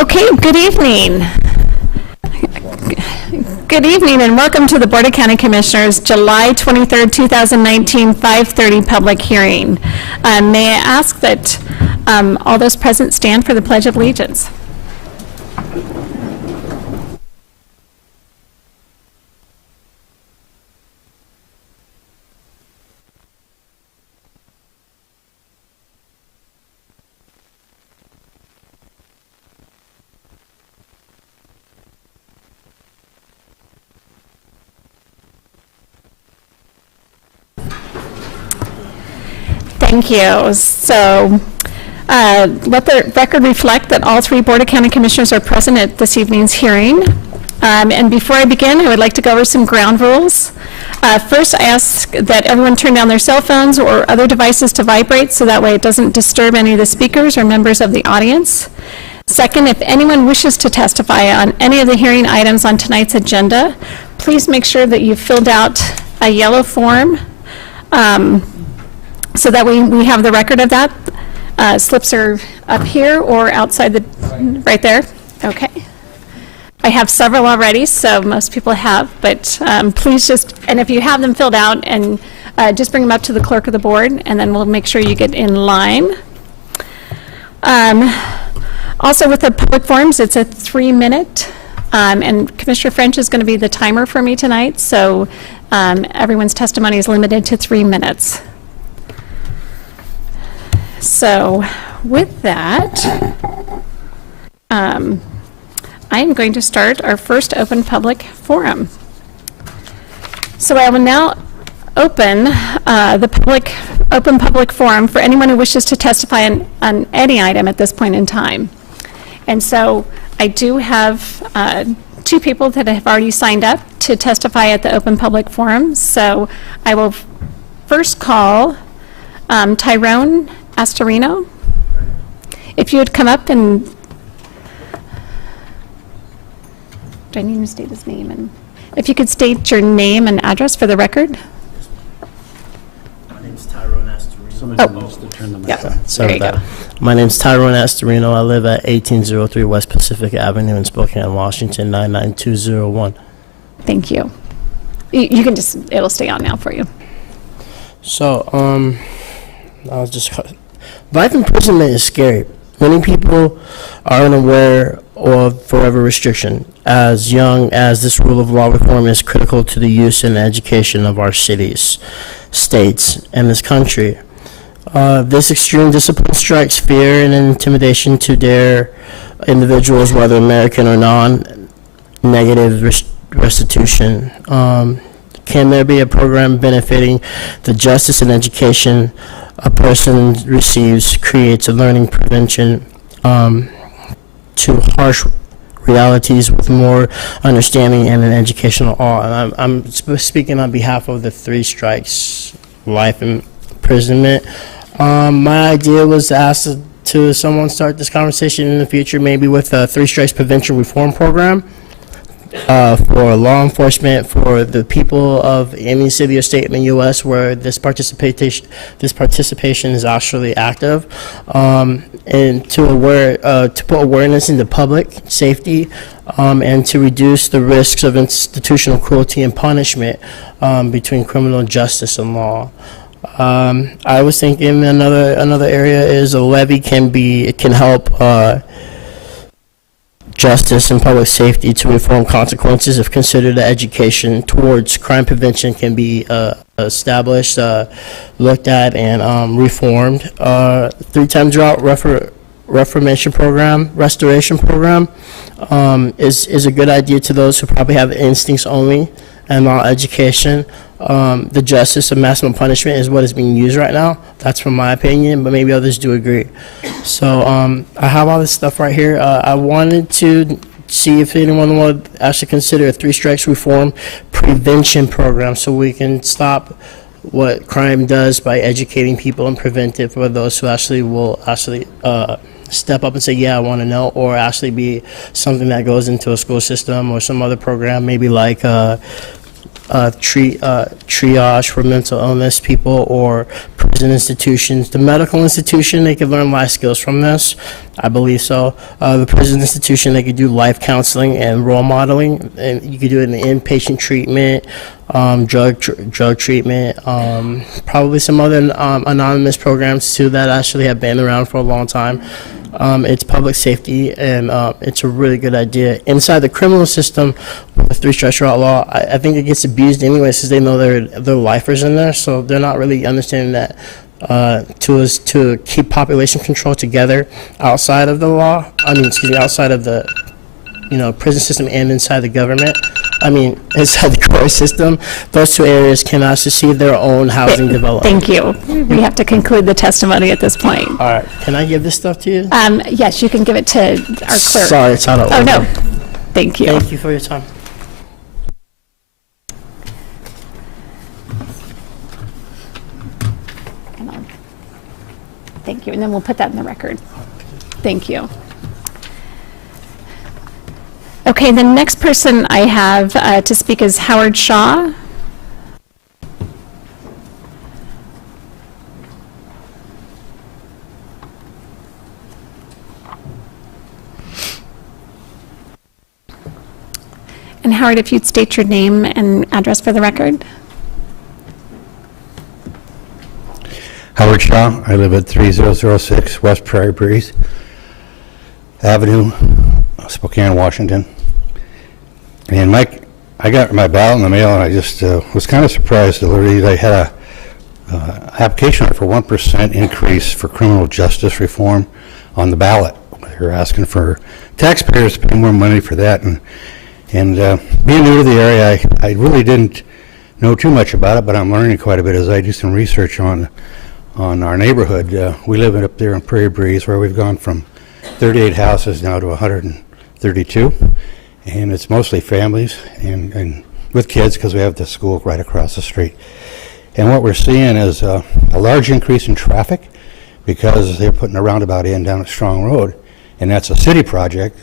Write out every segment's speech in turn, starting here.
Okay, good evening. Good evening and welcome to the Board of County Commissioners July 23rd, 2019, 5:30 public hearing. May I ask that all those present stand for the Pledge of Allegiance? Thank you. So let the record reflect that all three Board of County Commissioners are present at this evening's hearing. And before I begin, I would like to go over some ground rules. First, I ask that everyone turn down their cell phones or other devices to vibrate so that way it doesn't disturb any of the speakers or members of the audience. Second, if anyone wishes to testify on any of the hearing items on tonight's agenda, please make sure that you've filled out a yellow form so that we have the record of that. Slips are up here or outside the, right there? Okay. I have several already, so most people have, but please just, and if you have them filled out, and just bring them up to the clerk of the board, and then we'll make sure you get in line. Also with the public forums, it's a 3-minute, and Commissioner French is going to be the timer for me tonight, so everyone's testimony is limited to 3 minutes. So with that, I am going to start our first open public forum. So I will now open the open public forum for anyone who wishes to testify on any item at this point in time. And so I do have 2 people that have already signed up to testify at the open public forum. So I will first call Tyrone Astorino. If you would come up and, do I need to state his name? And if you could state your name and address for the record. My name is Tyrone Astorino. Somebody needs to turn the mic yeah. on. There you go. My name is Tyrone Astorino. I live at 1803 West Pacific Avenue in Spokane, Washington, 99201. Thank you. You can just, it'll stay on now for you. So, I'll just, life imprisonment is scary. Many people are unaware of forever restriction. As young as this rule of law reform is critical to the use and education of our cities, states, and this country. This extreme discipline strikes fear and intimidation to their individuals, whether American or non-negative restitution. Can there be a program benefiting the justice and education a person receives, creates a learning prevention to harsh realities with more understanding and an educational awe? And I'm speaking on behalf of the 3 strikes life imprisonment. My idea was to ask to someone start this conversation in the future, maybe with a 3 strikes prevention reform program. For law enforcement, for the people of any city or state in the U.S. where this participation is actually active, and to put awareness into public safety, and to reduce the risks of institutional cruelty and punishment between criminal justice and law. I was thinking another area is a levy can help justice and public safety to reform consequences if considered education towards crime prevention can be established, looked at, and reformed. 3-time drought restoration program is a good idea to those who probably have instincts only and not education. The justice of maximum punishment is what is being used right now. That's from my opinion, but maybe others do agree. So I have all this stuff right here. I wanted to see if anyone would actually consider a 3 strikes reform prevention program so we can stop what crime does by educating people and prevent it for those who will step up and say, yeah, I want to know, or actually be something that goes into a school system or some other program, maybe like triage for mental illness people or prison institutions. The medical institution, they could learn life skills from this. I believe so. The prison institution, they could do life counseling and role modeling, and you could do it in the inpatient treatment, drug treatment, probably some other anonymous programs too that actually have been around for a long time. It's public safety, and it's a really good idea. Inside the criminal system, with three-strike outlaw, I think it gets abused anyway, since they know they're lifers in there, so they're not really understanding that to keep population control together outside of the law. Outside of the prison system and inside the government. Inside the court system, those two areas can also see their own housing development. Thank you. We have to conclude the testimony at this point. All right. Can I give this stuff to you? Yes, you can give it to our clerk. Sorry, it's out of order. Oh, no. Thank you. Thank you for your time. Thank you, and then we'll put that in the record. Thank you. Okay, the next person I have to speak is Howard Shaw. And Howard, if you'd state your name and address for the record. Howard Shaw. I live at 3006 West Prairie Breeze Avenue, Spokane, Washington. And I got my ballot in the mail, and I just was kind of surprised to read I had a application for 1% increase for criminal justice reform on the ballot. They're asking for taxpayers to pay more money for that. And being new to the area, I really didn't know too much about it, but I'm learning quite a bit as I do some research on our neighborhood. We live up there in Prairie Breeze, where we've gone from 38 houses now to 132, and it's mostly families and with kids, because we have the school right across the street. And what we're seeing is a large increase in traffic, because they're putting a roundabout in down at Strom Road, and that's a city project,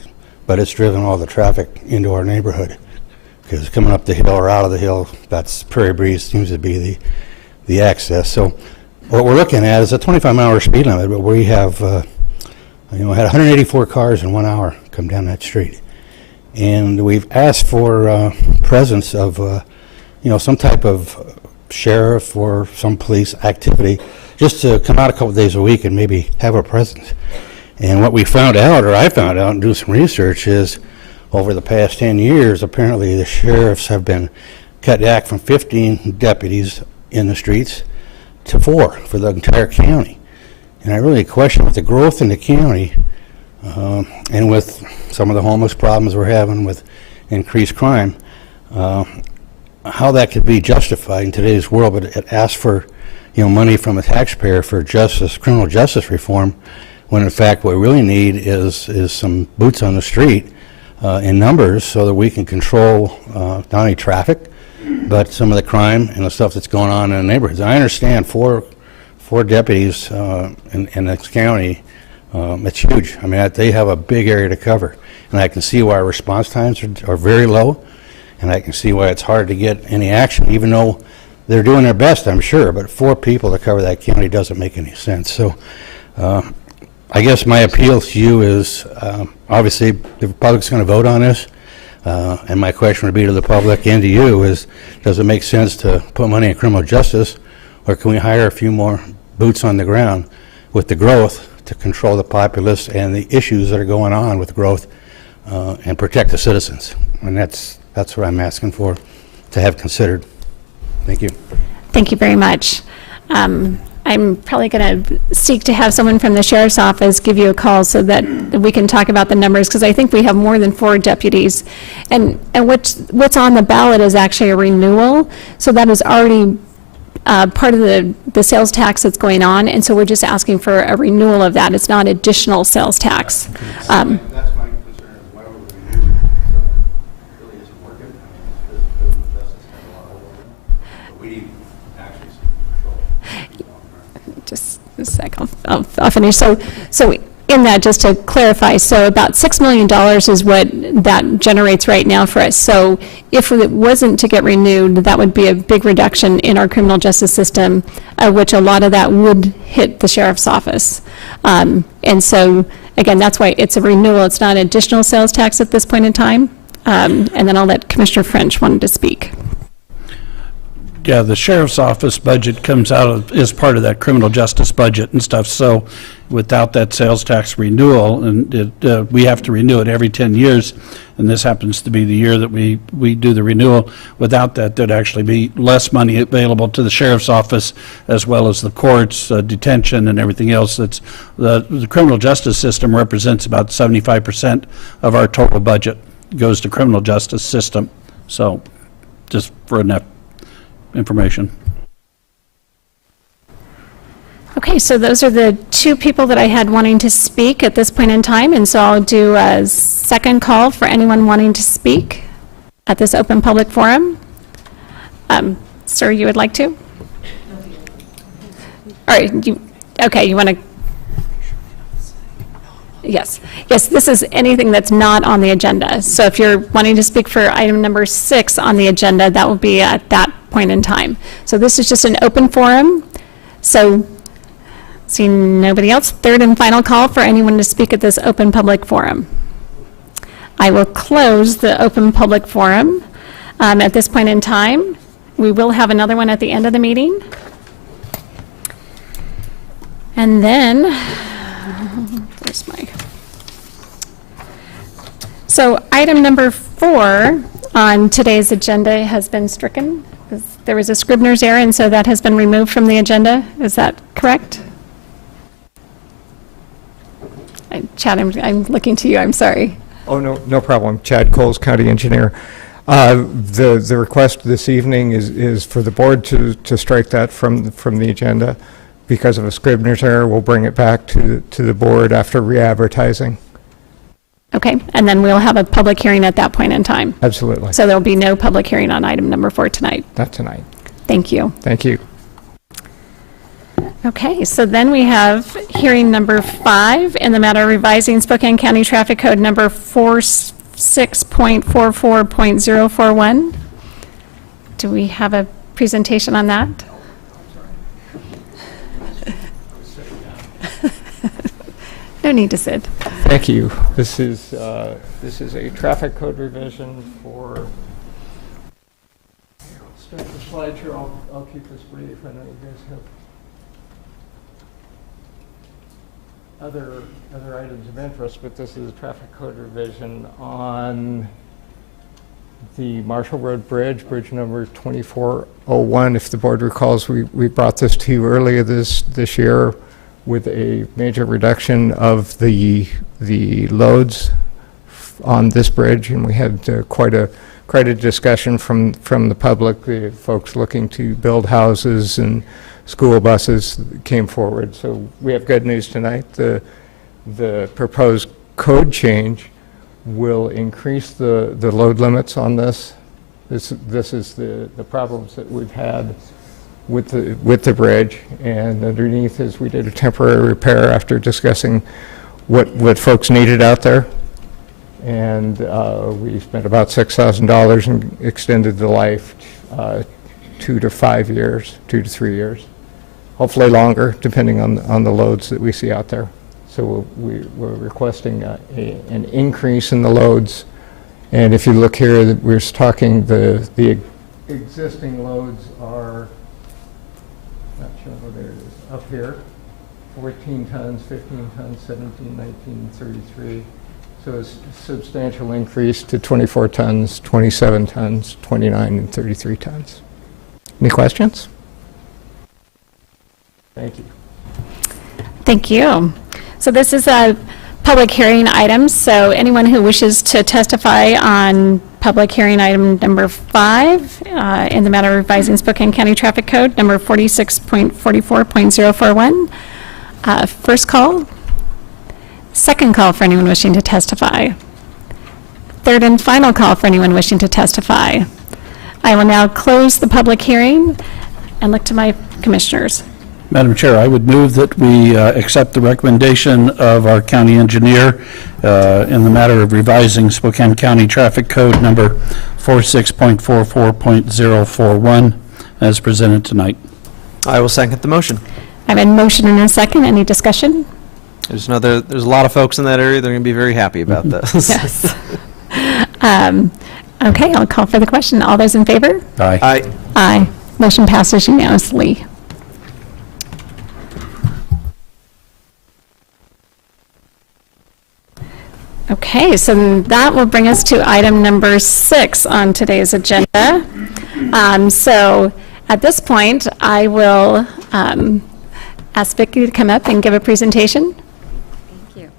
but it's driven all the traffic into our neighborhood, because coming up the hill or out of the hill, that's Prairie Breeze seems to be the access. So what we're looking at is a 25-mile speed limit, but we have had 184 cars in 1 hour come down that street. And we've asked for presence of some type of sheriff or some police activity, just to come out a couple days a week and maybe have a presence. And what we found out, or I found out and do some research, is over the past 10 years, apparently the sheriffs have been cut back from 15 deputies in the streets to 4 for the entire county. And I really question, with the growth in the county and with some of the homeless problems we're having with increased crime, how that could be justified in today's world. But it asks for money from a taxpayer for justice, criminal justice reform, when in fact what we really need is some boots on the street in numbers, so that we can control not only traffic, but some of the crime and the stuff that's going on in the neighborhoods. I understand four deputies in this county, it's huge. They have a big area to cover, and I can see why response times are very low, and I can see why it's hard to get any action, even though they're doing their best, I'm sure. But 4 people to cover that county doesn't make any sense. So I guess my appeal to you is, obviously the public's going to vote on this, and my question would be to the public and to you is, does it make sense to put money in criminal justice, or can we hire a few more boots on the ground with the growth to control the populace and the issues that are going on with growth, and protect the citizens? And that's what I'm asking for to have considered. Thank you. Thank you very much. I'm probably going to seek to have someone from the sheriff's office give you a call so that we can talk about the numbers, because I think we have more than 4 deputies. And what's on the ballot is actually a renewal, so that is already part of the sales tax that's going on, and so we're just asking for a renewal of that. It's not additional sales tax. That's my concern, is why we're renewing it really isn't working. Criminal justice has a lot of work, but we need actually some control. Just a sec, I'll finish. So in that, just to clarify, so about $6 million is what that generates right now for us. So if it wasn't to get renewed, that would be a big reduction in our criminal justice system, which a lot of that would hit the sheriff's office. And so, again, that's why it's a renewal. It's not additional sales tax at this point in time. And then I'll let Commissioner French wanted to speak. Yeah, the sheriff's office budget comes out of, is part of that criminal justice budget and stuff. So without that sales tax renewal, and we have to renew it every 10 years, and this happens to be the year that we do the renewal. Without that, there'd actually be less money available to the sheriff's office, as well as the courts, detention, and everything else. That's the criminal justice system represents about 75% of our total budget goes to criminal justice system. So just for enough information. Okay, so those are the two people that I had wanting to speak at this point in time, and so I'll do a second call for anyone wanting to speak at this open public forum. Sir, you would like to? All right, you want to? Yes, this is anything that's not on the agenda. So if you're wanting to speak for item number 6 on the agenda, that will be at that point in time. So this is just an open forum. So seeing nobody else, third and final call for anyone to speak at this open public forum. I will close the open public forum at this point in time. We will have another one at the end of the meeting. And then, where's my... So item number 4 on today's agenda has been stricken. There was a Scribner's error, and so that has been removed from the agenda. Is that correct? Chad, I'm looking to you. I'm sorry. Oh, no problem. Chad Coles, County Engineer. The request this evening is for the board to strike that from the agenda. Because of a Scribner's error, we'll bring it back to the board after re-advertising. Okay, and then we'll have a public hearing at that point in time. Absolutely. So there'll be no public hearing on item number 4 tonight. Not tonight. Thank you. Thank you. Okay, so then we have hearing number 5 in the matter of revising Spokane County Traffic Code number 46.44.041. Do we have a presentation on that? No need to sit. Thank you. This is a traffic code revision for. Start the slideshow. I'll keep this brief. I know you guys have other items of interest, but this is a traffic code revision on the Marshall Road Bridge number 2401. If the board recalls, we brought this to you earlier this year with a major reduction of the loads on this bridge, and we had quite a discussion from the public. The folks looking to build houses and school buses came forward. So we have good news tonight. The proposed code change will increase the load limits on this. This is the problems that we've had with the bridge, and underneath is we did a temporary repair after discussing what folks needed out there, and we spent about $6,000 and extended the life 2 to 3 years, hopefully longer depending on the loads that we see out there. So we're requesting an increase in the loads, and if you look here, we're talking the existing loads are. Not sure, oh, there it is, up here, 14 tons, 15 tons, 17, 19, 33. So it's a substantial increase to 24 tons, 27 tons, 29, and 33 tons. Any questions? Thank you. Thank you. So this is a public hearing item, so anyone who wishes to testify on public hearing item number 5 in the matter of revising Spokane County Traffic Code number 46.44.041. First call. Second call for anyone wishing to testify. Third and final call for anyone wishing to testify. I will now close the public hearing and look to my commissioners. Madam Chair, I would move that we accept the recommendation of our county engineer in the matter of revising Spokane County Traffic Code number 46.44.041 as presented tonight. I will second the motion. I have a motion and a second. Any discussion? There's a lot of folks in that area that are going to be very happy about this. Yes. Okay, I'll call for the question. All those in favor? Aye. Aye. Aye. Motion passes unanimously. Okay, so that will bring us to item number 6 on today's agenda. So at this point, I will ask Vicki to come up and give a presentation. Thank you.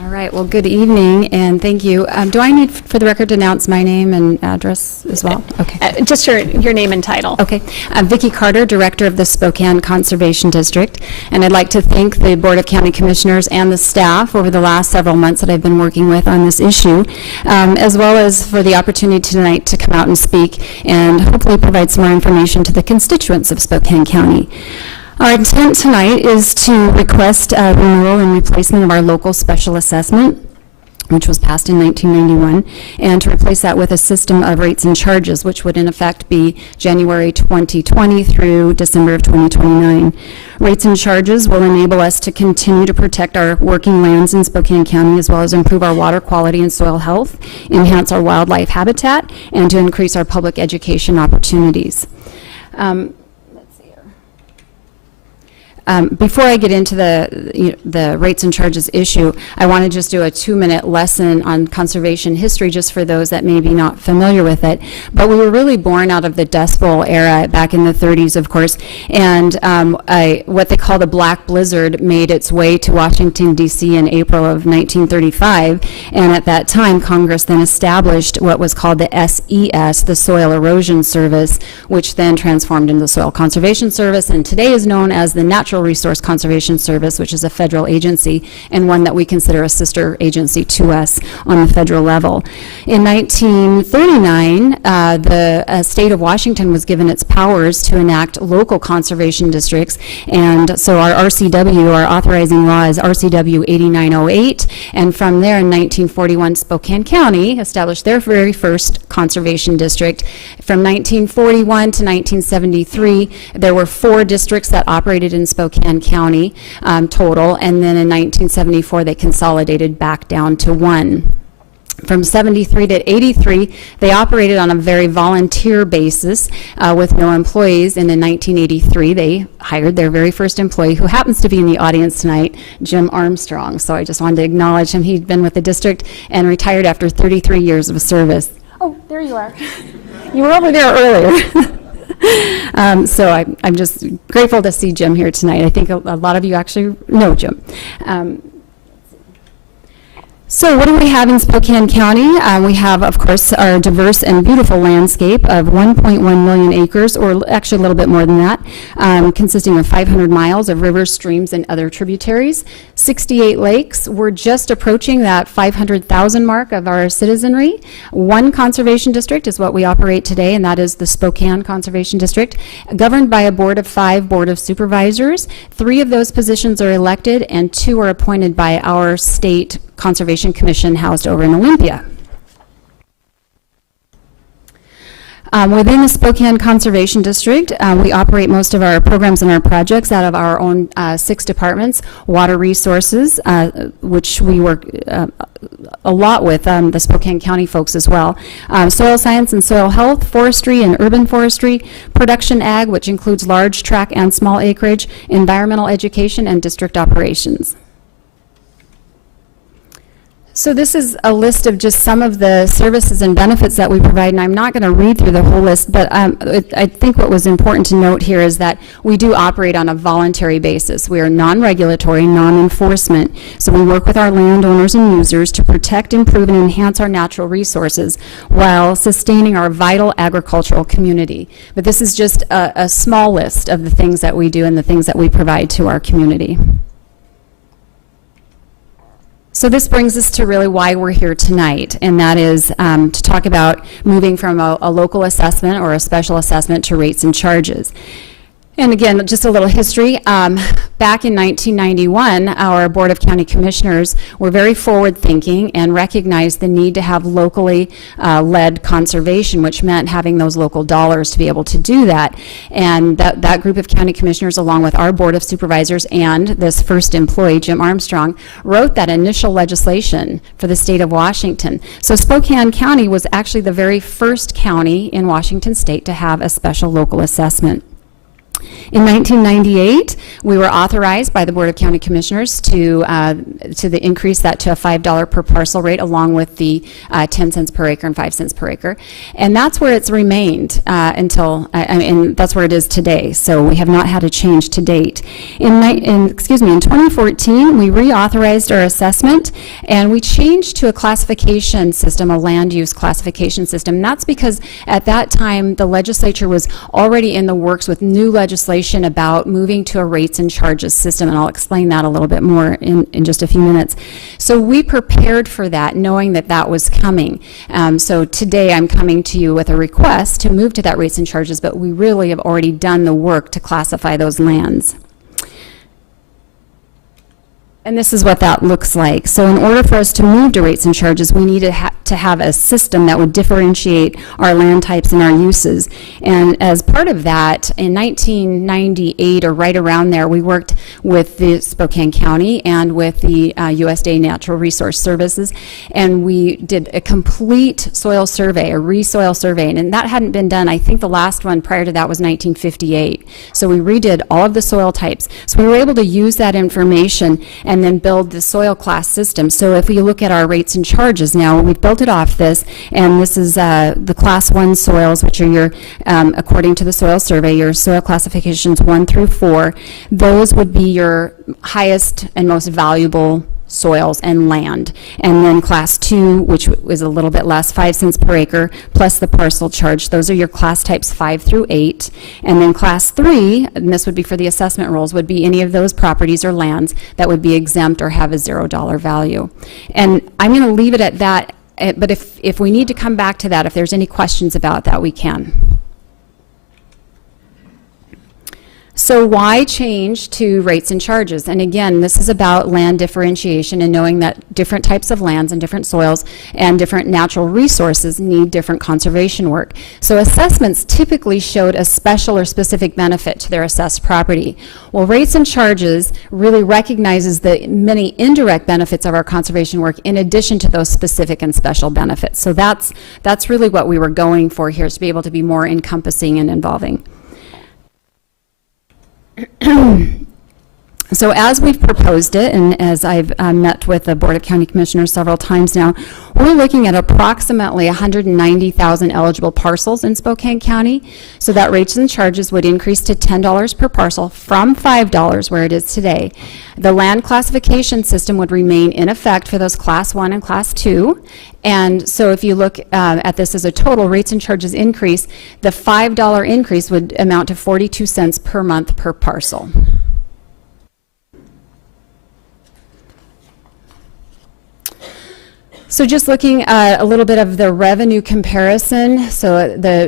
All right, well, good evening, and thank you. Do I need, for the record, to announce my name and address as well? Okay. Just your name and title. Okay. I'm Vicki Carter, Director of the Spokane Conservation District, and I'd like to thank the Board of County Commissioners and the staff over the last several months that I've been working with on this issue, as well as for the opportunity tonight to come out and speak and hopefully provide some more information to the constituents of Spokane County. Our intent tonight is to request renewal and replacement of our local special assessment, which was passed in 1991, and to replace that with a system of rates and charges, which would in effect be January 2020 through December of 2029. Rates and charges will enable us to continue to protect our working lands in Spokane County, as well as improve our water quality and soil health, enhance our wildlife habitat, and to increase our public education opportunities. Before I get into the rates and charges issue, I want to just do a 2-minute lesson on conservation history, just for those that may be not familiar with it. But we were really born out of the Dust Bowl era back in the 30s, of course, and what they call the Black Blizzard made its way to Washington, D.C. in April of 1935, and at that time, Congress then established what was called the SES, the Soil Erosion Service, which then transformed into the Soil Conservation Service, and today is known as the Natural Resource Conservation Service, which is a federal agency and one that we consider a sister agency to us on the federal level. In 1939, the state of Washington was given its powers to enact local conservation districts, and so our RCW, our authorizing law, is RCW 8908, and from there in 1941, Spokane County established their very first conservation district. From 1941 to 1973, there were 4 districts that operated in Spokane County total, and then in 1974 they consolidated back down to 1. From 73 to 83, they operated on a very volunteer basis with no employees, and in 1983 they hired their very first employee, who happens to be in the audience tonight, Jim Armstrong. So I just wanted to acknowledge him. He'd been with the district and retired after 33 years of service. Oh, there you are. You were over there earlier. So I'm just grateful to see Jim here tonight. I think a lot of you actually know Jim. So what do we have in Spokane County? We have, of course, our diverse and beautiful landscape of 1.1 million acres, or actually a little bit more than that, consisting of 500 miles of rivers, streams, and other tributaries, 68 lakes. We're just approaching that 500,000 mark of our citizenry. 1 conservation district is what we operate today, and that is the Spokane Conservation District, governed by a board of 5 board of supervisors. 3 of those positions are elected, and 2 are appointed by our state Conservation Commission housed over in Olympia. Within the Spokane Conservation District, we operate most of our programs and our projects out of our own 6 departments: water resources, which we work a lot with the Spokane County folks as well, soil science and soil health, forestry and urban forestry, production ag, which includes large tract and small acreage, environmental education, and district operations. So this is a list of just some of the services and benefits that we provide, and I'm not going to read through the whole list, but I think what was important to note here is that we do operate on a voluntary basis. We are non-regulatory, non-enforcement, so we work with our landowners and users to protect, improve, and enhance our natural resources while sustaining our vital agricultural community. But this is just a small list of the things that we do and the things that we provide to our community. So this brings us to really why we're here tonight, and that is to talk about moving from a local assessment or a special assessment to rates and charges. And again, just a little history. Back in 1991, our Board of County Commissioners were very forward-thinking and recognized the need to have locally led conservation, which meant having those local dollars to be able to do that. And that group of county commissioners, along with our Board of Supervisors and this first employee, Jim Armstrong, wrote that initial legislation for the state of Washington. So Spokane County was actually the very first county in Washington state to have a special local assessment. In 1998, we were authorized by the Board of County Commissioners to increase that to a $5 per parcel rate, along with the 10 cents per acre and 5 cents per acre. And that's where it's remained until, and that's where it is today. So we have not had a change to date. In 2014, we reauthorized our assessment, and we changed to a classification system, a land use classification system. And that's because at that time, the legislature was already in the works with new legislation about moving to a rates and charges system, and I'll explain that a little bit more in just a few minutes. So we prepared for that, knowing that that was coming. So today I'm coming to you with a request to move to that rates and charges, but we really have already done the work to classify those lands. And this is what that looks like. So in order for us to move to rates and charges, we needed to have a system that would differentiate our land types and our uses. And as part of that, in 1998 or right around there, we worked with the Spokane County and with the USDA Natural Resource Services, and we did a complete soil survey, a re-soil survey, and that hadn't been done. I think the last one prior to that was 1958. So we redid all of the soil types. So we were able to use that information and then build the soil class system. So if we look at our rates and charges now, we've built it off this, and this is the class 1 soils, which are your, according to the soil survey, your soil classifications 1 through 4. Those would be your highest and most valuable soils and land. And then class 2, which is a little bit less, 5 cents per acre, plus the parcel charge. Those are your class types 5 through 8. And then class 3, and this would be for the assessment rolls, would be any of those properties or lands that would be exempt or have a $0 value. And I'm going to leave it at that, but if we need to come back to that, if there's any questions about that, we can. So why change to rates and charges? And again, this is about land differentiation and knowing that different types of lands and different soils and different natural resources need different conservation work. So assessments typically showed a special or specific benefit to their assessed property. Well, rates and charges really recognizes the many indirect benefits of our conservation work in addition to those specific and special benefits. So that's really what we were going for here, is to be able to be more encompassing and involving. So as we've proposed it, and as I've met with the Board of County Commissioners several times now, we're looking at approximately 190,000 eligible parcels in Spokane County. So that rates and charges would increase to $10 per parcel from $5 where it is today. The land classification system would remain in effect for those class 1 and class 2. And so if you look at this as a total, rates and charges increase, the $5 increase would amount to 42 cents per month per parcel. So just looking at a little bit of the revenue comparison. So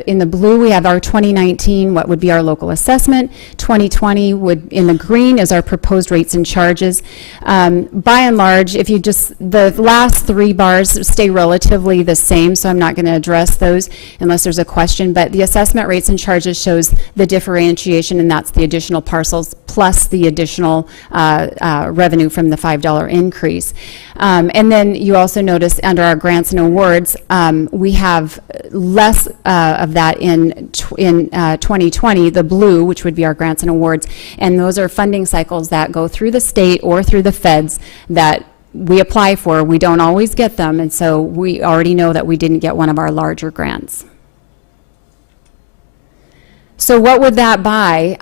in the blue we have our 2019, what would be our local assessment. 2020 would, in the green, is our proposed rates and charges. By and large, if you just, the last 3 bars stay relatively the same, so I'm not going to address those unless there's a question, but the assessment rates and charges shows the differentiation, and that's the additional parcels plus the additional revenue from the $5 increase. And then you also notice under our grants and awards, we have less of that in 2020, the blue, which would be our grants and awards, and those are funding cycles that go through the state or through the feds that we apply for. We don't always get them, and so we already know that we didn't get one of our larger grants. So what would that buy?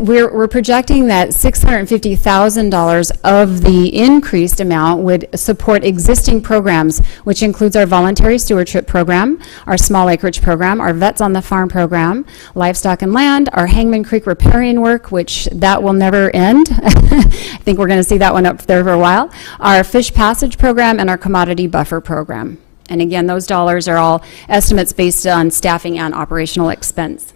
We're projecting that $650,000 of the increased amount would support existing programs, which includes our voluntary stewardship program, our small acreage program, our Vets on the Farm program, livestock and land, our Hangman Creek riparian work, which that will never end. I think we're going to see that one up there for a while, our fish passage program, and our commodity buffer program. And again, those dollars are all estimates based on staffing and operational expense.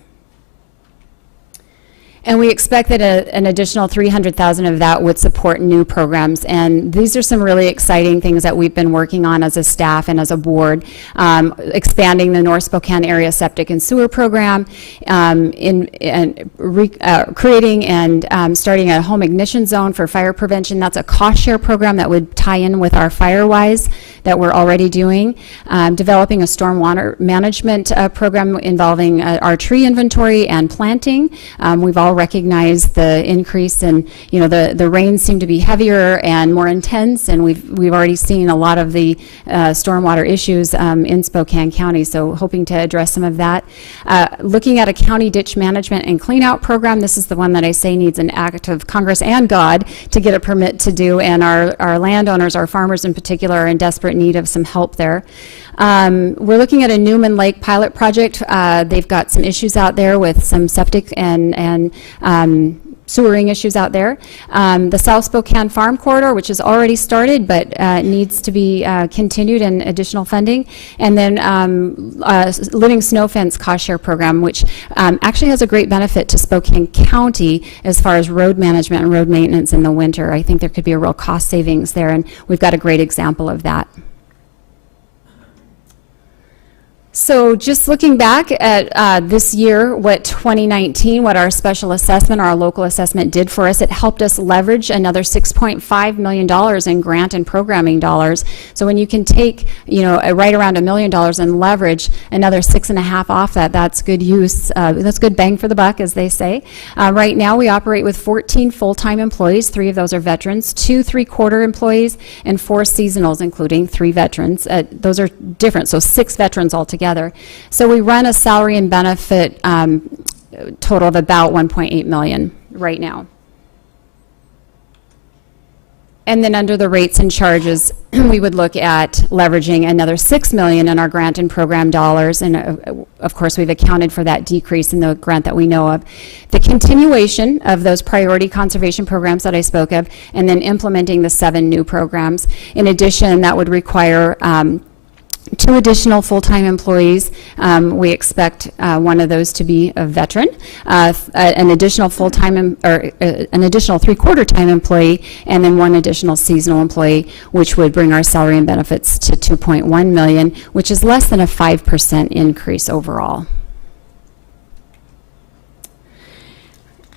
And we expect that an additional 300,000 of that would support new programs. And these are some really exciting things that we've been working on as a staff and as a board. Expanding the North Spokane area septic and sewer program, creating and starting a home ignition zone for fire prevention. That's a cost share program that would tie in with our FireWise that we're already doing. Developing a stormwater management program involving our tree inventory and planting. We've all recognized the increase in, the rains seem to be heavier and more intense, and we've already seen a lot of the stormwater issues in Spokane County, so hoping to address some of that. Looking at a county ditch management and cleanout program. This is the one that I say needs an act of Congress and God to get a permit to do, and our landowners, our farmers in particular, are in desperate need of some help there. We're looking at a Newman Lake pilot project. They've got some issues out there with some septic and sewering issues out there. The South Spokane Farm Corridor, which has already started but needs to be continued and additional funding. And then Living Snow Fence Cost Share Program, which actually has a great benefit to Spokane County as far as road management and road maintenance in the winter. I think there could be a real cost savings there, and we've got a great example of that. So just looking back at this year, what 2019, what our special assessment, our local assessment did for us, it helped us leverage another $6.5 million in grant and programming dollars. So when you can take, right around $1 million and leverage another 6.5 off that, that's good use. That's good bang for the buck, as they say. Right now we operate with 14 full-time employees. 3 of those are veterans, 2 3/4 employees, and 4 seasonals, including 3 veterans. Those are different, so 6 veterans altogether. So we run a salary and benefit total of about $1.8 million right now. And then under the rates and charges, we would look at leveraging another $6 million in our grant and program dollars. And of course, we've accounted for that decrease in the grant that we know of. The continuation of those priority conservation programs that I spoke of, and then implementing the 7 new programs. In addition, that would require 2 additional full-time employees. We expect one of those to be a veteran, an additional full-time or an additional 3/4 time employee, and then 1 additional seasonal employee, which would bring our salary and benefits to $2.1 million, which is less than a 5% increase overall.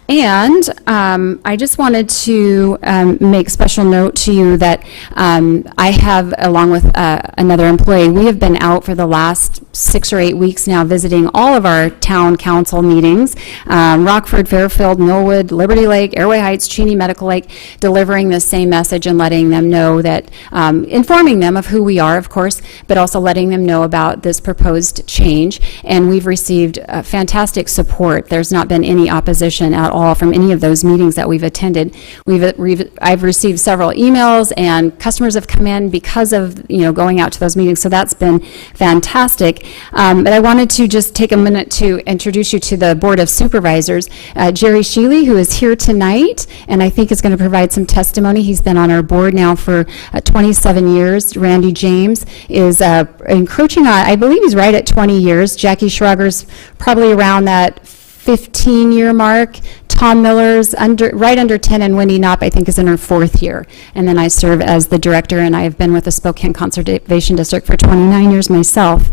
And I just wanted to make special note to you that I have, along with another employee, we have been out for the last 6 or 8 weeks now visiting all of our town council meetings, Rockford, Fairfield, Millwood, Liberty Lake, Airway Heights, Cheney, Medical Lake, delivering the same message and letting them know that, informing them of who we are, of course, but also letting them know about this proposed change. And we've received fantastic support. There's not been any opposition at all from any of those meetings that we've attended. I've received several emails, and customers have come in because of going out to those meetings. So that's been fantastic. But I wanted to just take a minute to introduce you to the Board of Supervisors. Jerry Sheely, who is here tonight, and I think is going to provide some testimony. He's been on our board now for 27 years. Randy James is encroaching on, I believe he's right at 20 years. Jackie Schrager's probably around that 15-year mark. Tom Miller's right under 10, and Wendy Knopp, I think, is in her 4th year. And then I serve as the director, and I have been with the Spokane Conservation District for 29 years myself.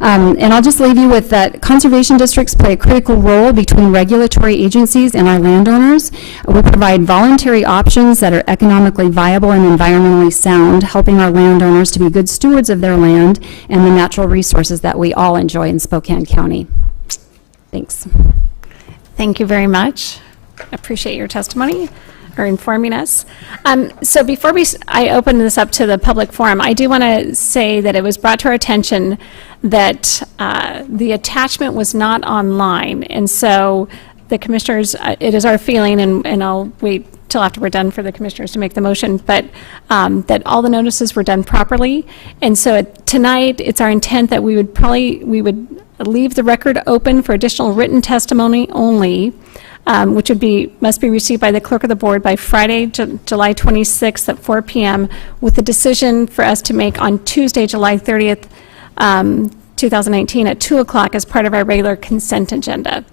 And I'll just leave you with that conservation districts play a critical role between regulatory agencies and our landowners. We provide voluntary options that are economically viable and environmentally sound, helping our landowners to be good stewards of their land and the natural resources that we all enjoy in Spokane County. Thanks. Thank you very much. Appreciate your testimony or informing us. So before I open this up to the public forum, I do want to say that it was brought to our attention that the attachment was not online. And so the commissioners, it is our feeling, and I'll wait till after we're done for the commissioners to make the motion, but that all the notices were done properly. And so tonight, it's our intent that we would leave the record open for additional written testimony only, which must be received by the clerk of the board by Friday, July 26th at 4 p.m. with a decision for us to make on Tuesday, July 30th, 2019 at 2 o'clock as part of our regular consent agenda.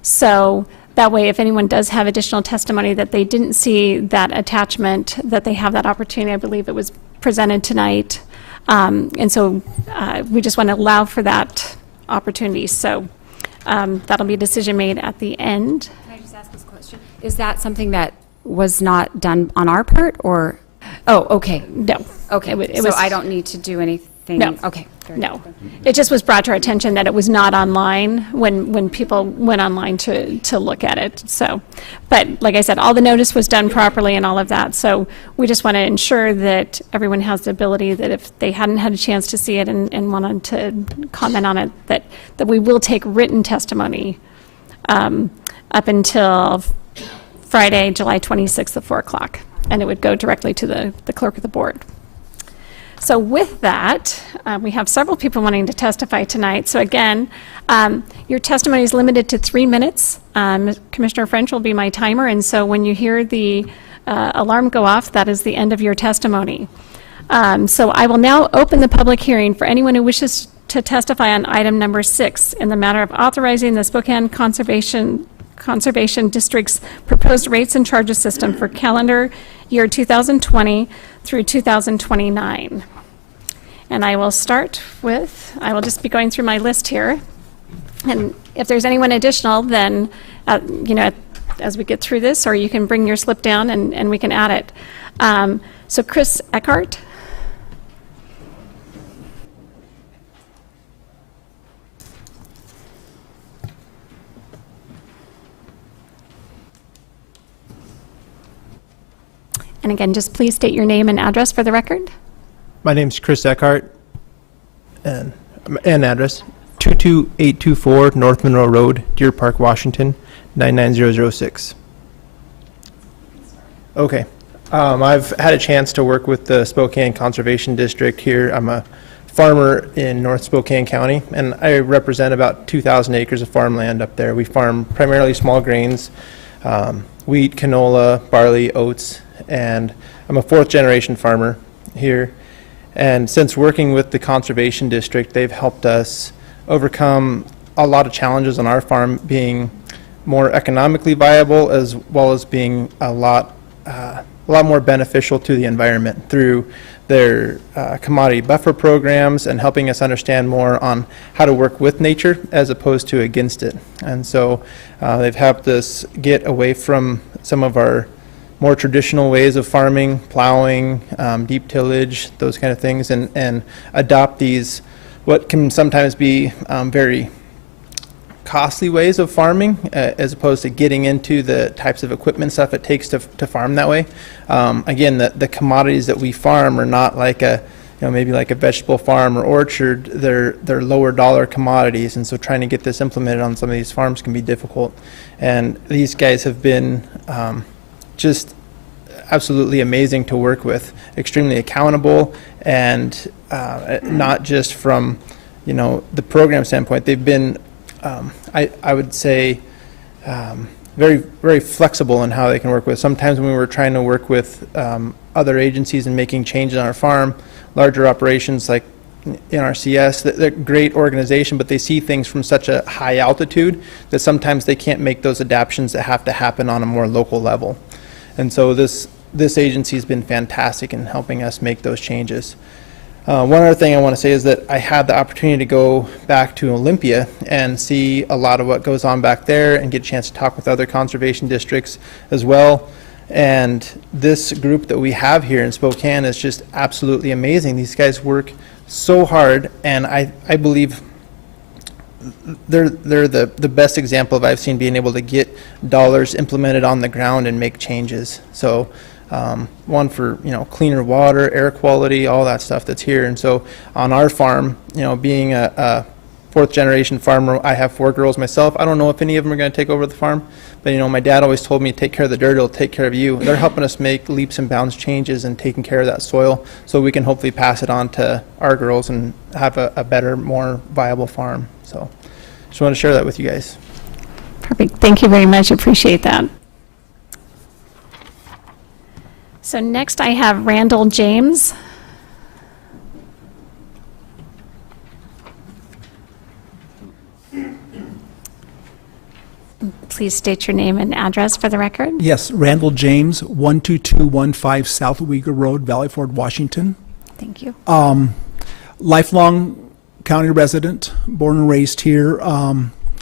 So that way, if anyone does have additional testimony that they didn't see that attachment, that they have that opportunity. I believe it was presented tonight. And so we just want to allow for that opportunity. So that'll be a decision made at the end. Can I just ask this question? Is that something that was not done on our part, or? Oh, okay. No. Okay, It so was, I don't need to do anything? No. Okay. very no. good. It just was brought to our attention that it was not online when people went online to look at it. So, but like I said, all the notice was done properly and all of that. So we just want to ensure that everyone has the ability that if they hadn't had a chance to see it and wanted to comment on it, that we will take written testimony up until Friday, July 26th at 4 o'clock. And it would go directly to the clerk of the board. So with that, we have several people wanting to testify tonight. So again, your testimony is limited to 3 minutes. Commissioner French will be my timer, and so when you hear the alarm go off, that is the end of your testimony. So I will now open the public hearing for anyone who wishes to testify on item number 6 in the matter of authorizing the Spokane Conservation District's proposed rates and charges system for calendar year 2020 through 2029. And I will start with, I will just be going through my list here. And if there's anyone additional, then, as we get through this, or you can bring your slip down and we can add it. So Chris Eckhart. And again, just please state your name and address for the record. My name's Chris Eckhart, and address 22824 North Monroe Road, Deer Park, Washington, 99006. Okay. I've had a chance to work with the Spokane Conservation District here. I'm a farmer in North Spokane County, and I represent about 2,000 acres of farmland up there. We farm primarily small grains, wheat, canola, barley, oats, and I'm a 4th generation farmer here. And since working with the Conservation District, they've helped us overcome a lot of challenges on our farm, being more economically viable as well as being a lot more beneficial to the environment through their commodity buffer programs and helping us understand more on how to work with nature as opposed to against it. And so they've helped us get away from some of our more traditional ways of farming, plowing, deep tillage, those kind of things, and adopt these, what can sometimes be very costly ways of farming, as opposed to getting into the types of equipment stuff it takes to farm that way. Again, the commodities that we farm are not like maybe like a vegetable farm or orchard. They're lower dollar commodities, and so trying to get this implemented on some of these farms can be difficult. And these guys have been just absolutely amazing to work with, extremely accountable, and not just from the program standpoint. They've been I would say very, very flexible in how they can work with. Sometimes when we were trying to work with other agencies and making changes on our farm, larger operations like NRCS, they're a great organization, but they see things from such a high altitude that sometimes they can't make those adaptations that have to happen on a more local level. And so this agency has been fantastic in helping us make those changes. One other thing I want to say is that I had the opportunity to go back to Olympia and see a lot of what goes on back there and get a chance to talk with other conservation districts as well. And this group that we have here in Spokane is just absolutely amazing. These guys work so hard, and I believe they're the best example I've seen being able to get dollars implemented on the ground and make changes. So one for cleaner water, air quality, all that stuff that's here. And so on our farm, being a 4th generation farmer, I have 4 girls myself. I don't know if any of them are going to take over the farm, but my dad always told me, take care of the dirt, it'll take care of you. They're helping us make leaps and bounds changes and taking care of that soil so we can hopefully pass it on to our girls and have a better, more viable farm. So just want to share that with you guys. Perfect. Thank you very much. Appreciate that. So next I have Randall James. please state your name and address for the record? Yes, Randall James, 12215 South Uyghur Road, Valley Forge, Washington. Thank you. Lifelong county resident, born and raised here.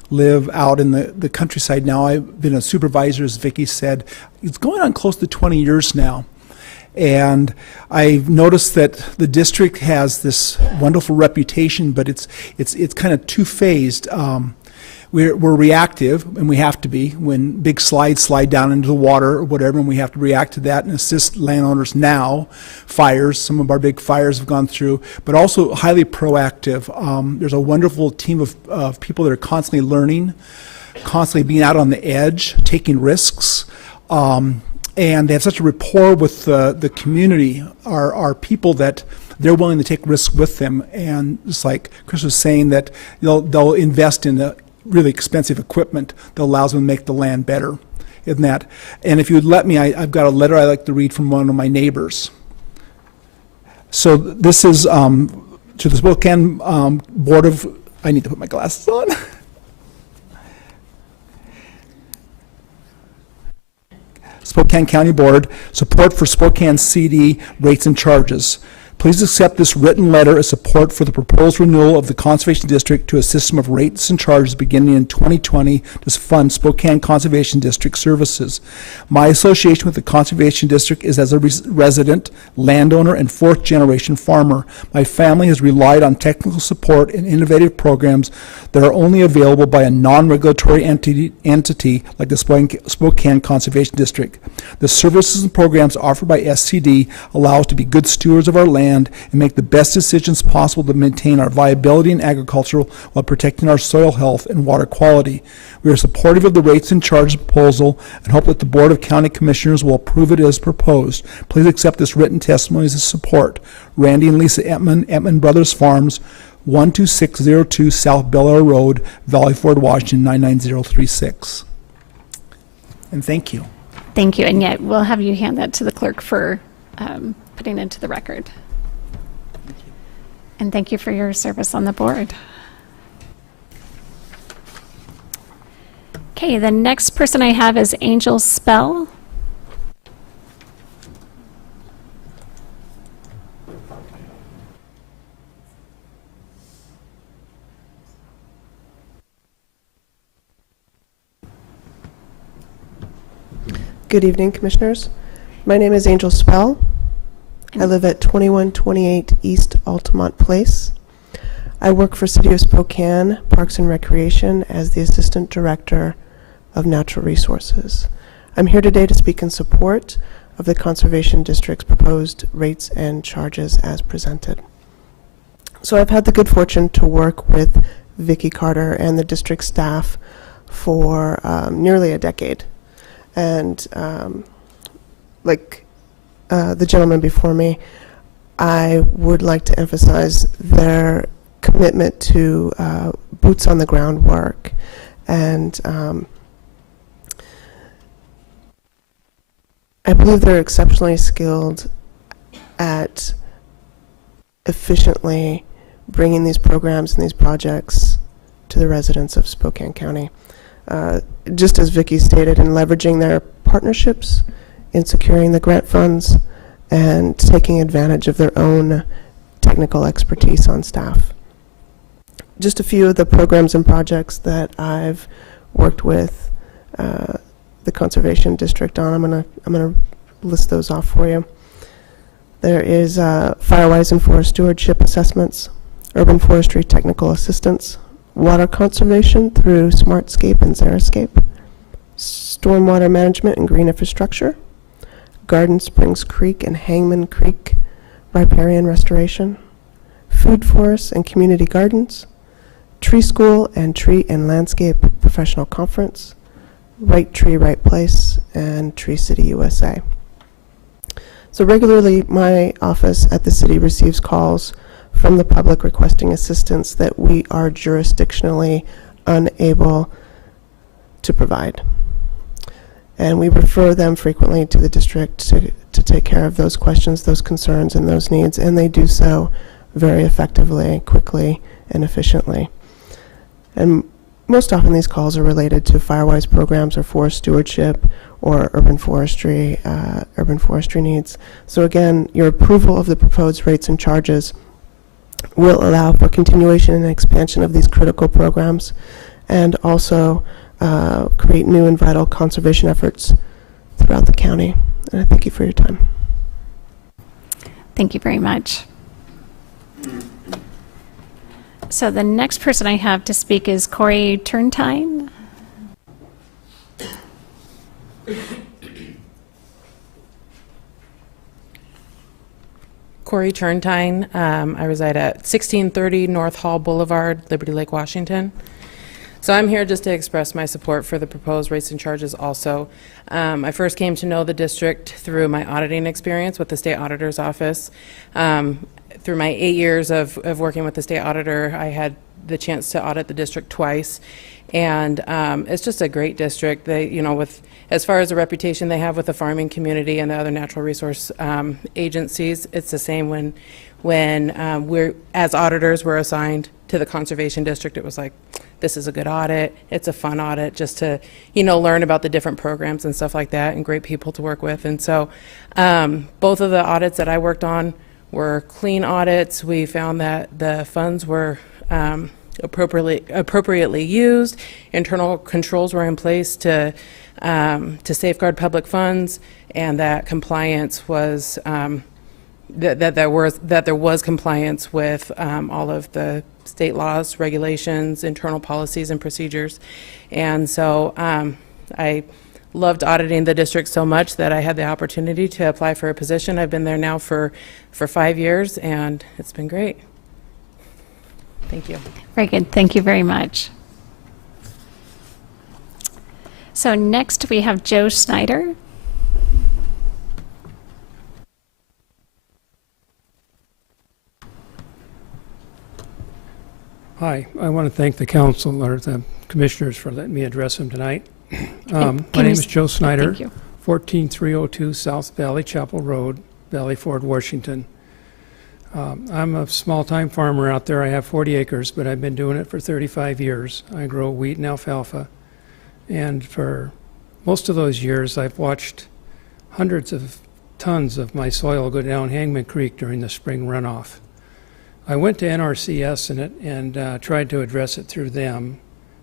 Live out in the countryside now. I've been a supervisor, as Vicki said. It's going on close to 20 years now. And I've noticed that the district has this wonderful reputation, but it's kind of two-phased. We're reactive, and we have to be, when big slides slide down into the water or whatever, and we have to react to that and assist landowners now. Fires, some of our big fires have gone through, but also highly proactive. There's a wonderful team of people that are constantly learning, constantly being out on the edge, taking risks. And they have such a rapport with the community, our people, that they're willing to take risks with them. And just like Chris was saying, that they'll invest in really expensive equipment that allows them to make the land better. Isn't that? And if you would let me, I've got a letter I like to read from one of my neighbors. So this is to the Spokane Board of, I need to put my glasses on. Spokane County Board, support for Spokane CD rates and charges. Please accept this written letter as support for the proposed renewal of the Conservation District to a system of rates and charges beginning in 2020 to fund Spokane Conservation District services. My association with the Conservation District is as a resident, landowner, and fourth-generation farmer. My family has relied on technical support and innovative programs that are only available by a non-regulatory entity like the Spokane Conservation District. The services and programs offered by SCD allow us to be good stewards of our land and make the best decisions possible to maintain our viability in agriculture while protecting our soil health and water quality. We are supportive of the rates and charges proposal and hope that the Board of County Commissioners will approve it as proposed. Please accept this written testimony as support. Randy and Lisa Ettman Brothers Farms, 12602 South Bel Air Road, Valley Forge, Washington, 99036. And thank you. Thank you. And yet, we'll have you hand that to the clerk for putting into the record. And thank you for your service on the board. Okay, the next person I have is Angel Spell. Good evening, Commissioners. My name is Angel Spell. I live at 2128 East Altamont Place. I work for City of Spokane Parks and Recreation as the Assistant Director of Natural Resources. I'm here today to speak in support of the Conservation District's proposed rates and charges as presented. So I've had the good fortune to work with Vicki Carter and the district staff for nearly a decade. And like the gentleman before me, I would like to emphasize their commitment to boots on the ground work. And I believe they're exceptionally skilled at efficiently bringing these programs and these projects to the residents of Spokane County. Just as Vicki stated, in leveraging their partnerships, in securing the grant funds, and taking advantage of their own technical expertise on staff. Just a few of the programs and projects that I've worked with the Conservation District on. I'm gonna list those off for you. There is Firewise and Forest Stewardship Assessments, Urban Forestry Technical Assistance, Water Conservation through Smartscape and Xeriscape, Stormwater Management and Green Infrastructure, Garden Springs Creek and Hangman Creek Riparian Restoration, Food Forests and Community Gardens, Tree School and Tree and Landscape Professional Conference, Right Tree, Right Place, and Tree City, USA. So regularly, my office at the city receives calls from the public requesting assistance that we are jurisdictionally unable to provide. And we refer them frequently to the district to take care of those questions, those concerns, and those needs, and they do so very effectively, quickly, and efficiently. And most often these calls are related to Firewise programs or forest stewardship or urban forestry needs. So again, your approval of the proposed rates and charges will allow for continuation and expansion of these critical programs, and also create new and vital conservation efforts throughout the county. And I thank you for your time. Thank you very much. So the next person I have to speak is Corey Turntine. Corey Turntine. I reside at 1630 North Hall Boulevard, Liberty Lake, Washington. So I'm here just to express my support for the proposed rates and charges also. I first came to know the district through my auditing experience with the state auditor's office. Through my 8 years of working with the state auditor, I had the chance to audit the district twice. And it's just a great district. They, you know, with as far as the reputation they have with the farming community and the other natural resource agencies, it's the same when we're, as auditors, we're assigned to the conservation district. It was like, this is a good audit. It's a fun audit just to, you know, learn about the different programs and stuff like that, and great people to work with. And so both of the audits that I worked on were clean audits. We found that the funds were appropriately used. Internal controls were in place to safeguard public funds, and that compliance was that there was compliance with all of the state laws, regulations, internal policies, and procedures. And so I loved auditing the district so much that I had the opportunity to apply for a position. I've been there now for 5 years, and it's been great. Thank you. Very good. Thank you very much. So next we have Joe Schneider. Hi, I want to thank the council or the commissioners for letting me address them tonight. My name is Joe Schneider, Thank you. 14302 South Valley Chapel Road, Valley Ford, Washington. I'm a small-time farmer out there. I have 40 acres, but I've been doing it for 35 years. I grow wheat and alfalfa. And for most of those years, I've watched hundreds of tons of my soil go down Hangman Creek during the spring runoff. I went to NRCS and tried to address it through them,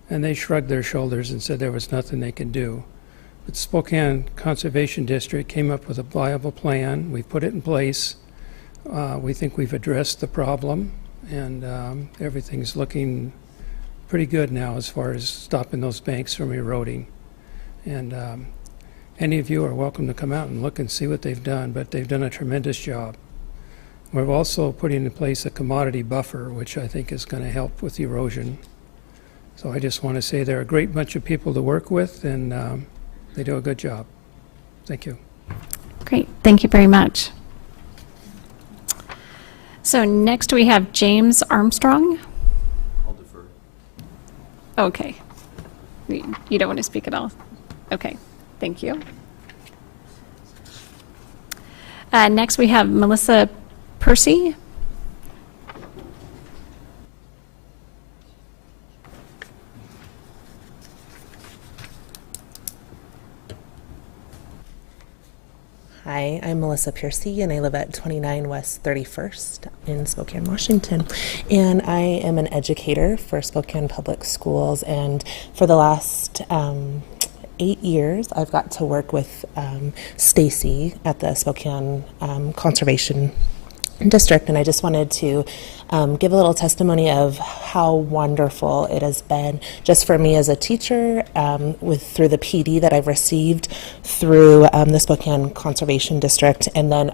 and they shrugged their shoulders and said there was nothing they could do. But Spokane Conservation District came up with a viable plan. We put it in place. We think we've addressed the problem, and everything's looking pretty good now as far as stopping those banks from eroding. And any of you are welcome to come out and look and see what they've done, but they've done a tremendous job. We're also putting in place a commodity buffer, which I think is going to help with erosion. So I just want to say they're a great bunch of people to work with, and they do a good job. Thank you. Great. Thank you very much. So next we have James Armstrong. I'll defer. Okay. You don't want to speak at all? Okay. Thank you. Next we have Melissa Percy. Hi, I'm Melissa Percy, and I live at 29 West 31st in Spokane, Washington. And I am an educator for Spokane Public Schools, and for the last 8 years, I've got to work with Stacy at the Spokane Conservation District, and I just wanted to give a little testimony of how wonderful it has been just for me as a teacher through the PD that I've received through the Spokane Conservation District, and then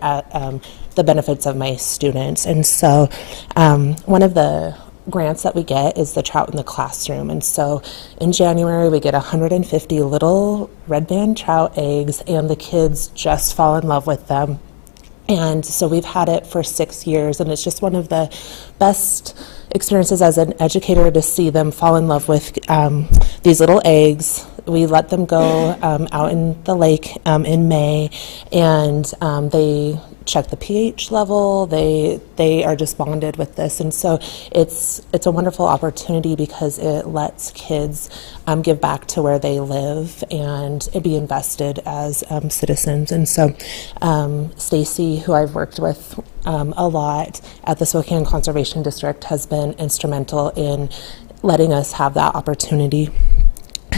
the benefits of my students. And so one of the grants that we get is the Trout in the Classroom, and so in January we get 150 little red band trout eggs, and the kids just fall in love with them. And so we've had it for 6 years, and it's just one of the best experiences as an educator to see them fall in love with these little eggs We let them go out in the lake in May, and they check the pH level. They are just bonded with this, and so it's a wonderful opportunity because it lets kids give back to where they live and be invested as citizens. And so Stacy, who I've worked with a lot at the Spokane Conservation District, has been instrumental in letting us have that opportunity.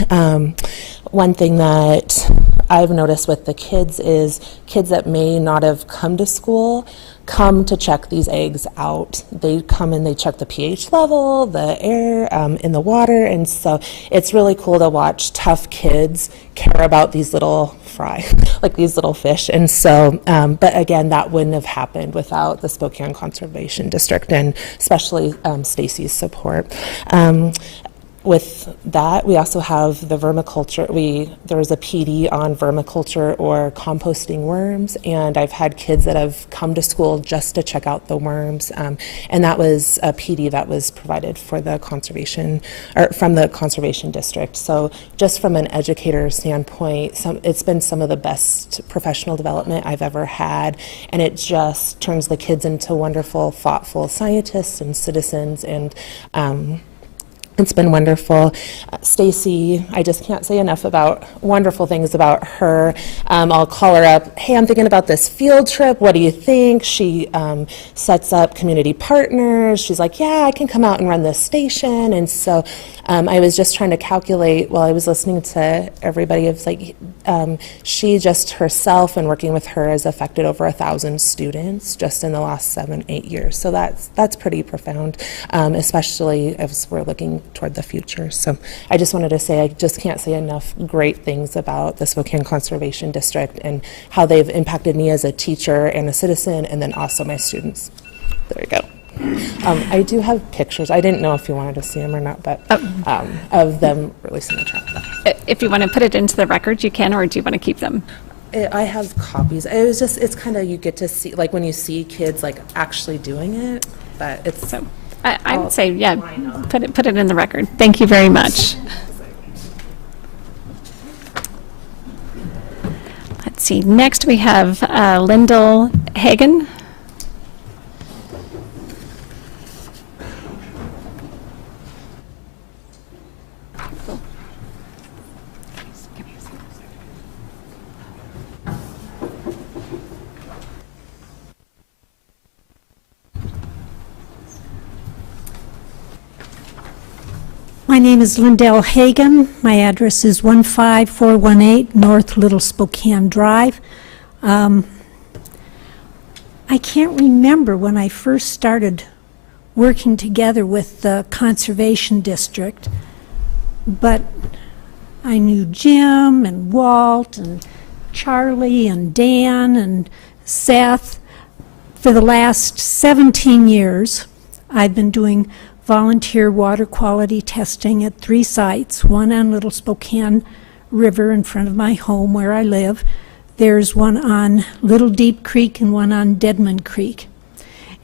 One thing that I've noticed with the kids is kids that may not have come to school come to check these eggs out. They come and they check the pH level, the air in the water, and so it's really cool to watch tough kids care about these little fry, like these little fish. And so, but again, that wouldn't have happened without the Spokane Conservation District and especially Stacy's support. With that, we also have the vermiculture. There was a PD on vermiculture or composting worms, and I've had kids that have come to school just to check out the worms, and that was a PD that was provided for the conservation, or from the conservation district. So just from an educator standpoint, it's been some of the best professional development I've ever had, and it just turns the kids into wonderful, thoughtful scientists and citizens, and it's been wonderful. Stacy, I just can't say enough about wonderful things about her. I'll call her up, hey, I'm thinking about this field trip. What do you think? She sets up community partners. She's like, yeah, I can come out and run this station. And so I was just trying to calculate while I was listening to everybody. It's like she just herself and working with her has affected over 1,000 students just in the last 7-8 years. So that's pretty profound, especially as we're looking toward the future. So I just wanted to say I just can't say enough great things about the Spokane Conservation District and how they've impacted me as a teacher and a citizen, and then also my students. There you go. I do have pictures. I didn't know if you wanted to see them or not, but of them releasing the trap. If you want to put it into the record, you can, or do you want to keep them? I have copies. It's kind of, you get to see, like when you see kids like actually doing it, but it's. So I would say, yeah, put it in the record. Thank you very much. Let's see. Next we have Randall Hagan. My name is Randall Hagan. My address is 15418 North Little Spokane Drive. I can't remember when I first started working together with the Conservation District, but I knew Jim and Walt and Charlie and Dan and Seth. For the last 17 years, I've been doing volunteer water quality testing at 3 sites, one on Little Spokane River in front of my home where I live. There's one on Little Deep Creek and one on Deadman Creek.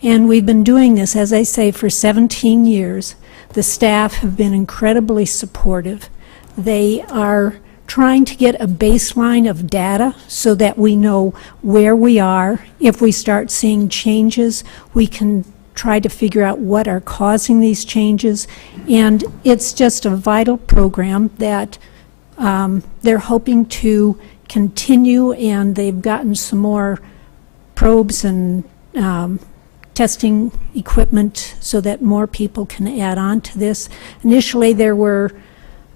And we've been doing this, as I say, for 17 years. The staff have been incredibly supportive. They are trying to get a baseline of data so that we know where we are. If we start seeing changes, we can try to figure out what are causing these changes, and it's just a vital program that they're hoping to continue, and they've gotten some more probes and testing equipment so that more people can add on to this. Initially there were,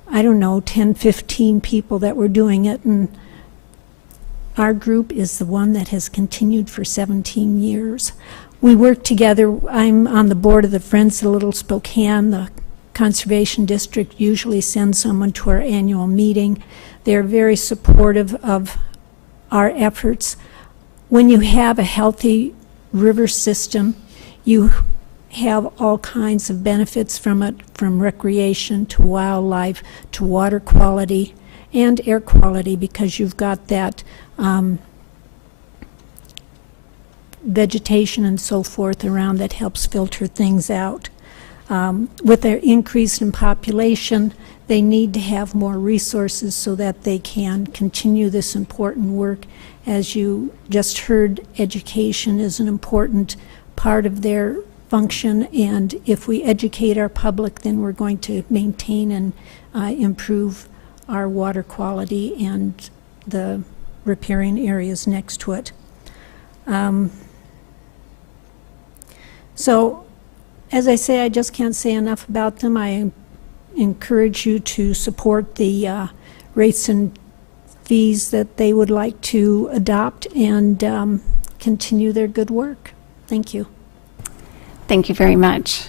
I don't know, 10, 15 people that were doing it, and our group is the one that has continued for 17 years. We work together. I'm on the board of the Friends of Little Spokane. The Conservation District usually sends someone to our annual meeting. They're very supportive of our efforts. When you have a healthy river system, you have all kinds of benefits from it, from recreation to wildlife to water quality and air quality, because you've got that vegetation and so forth around that helps filter things out. With their increase in population, they need to have more resources so that they can continue this important work. As you just heard, education is an important part of their function, and if we educate our public, then we're going to maintain and improve our water quality and the riparian areas next to it. So, as I say, I just can't say enough about them. I encourage you to support the rates and fees that they would like to adopt and continue their good work. Thank you. Thank you very much.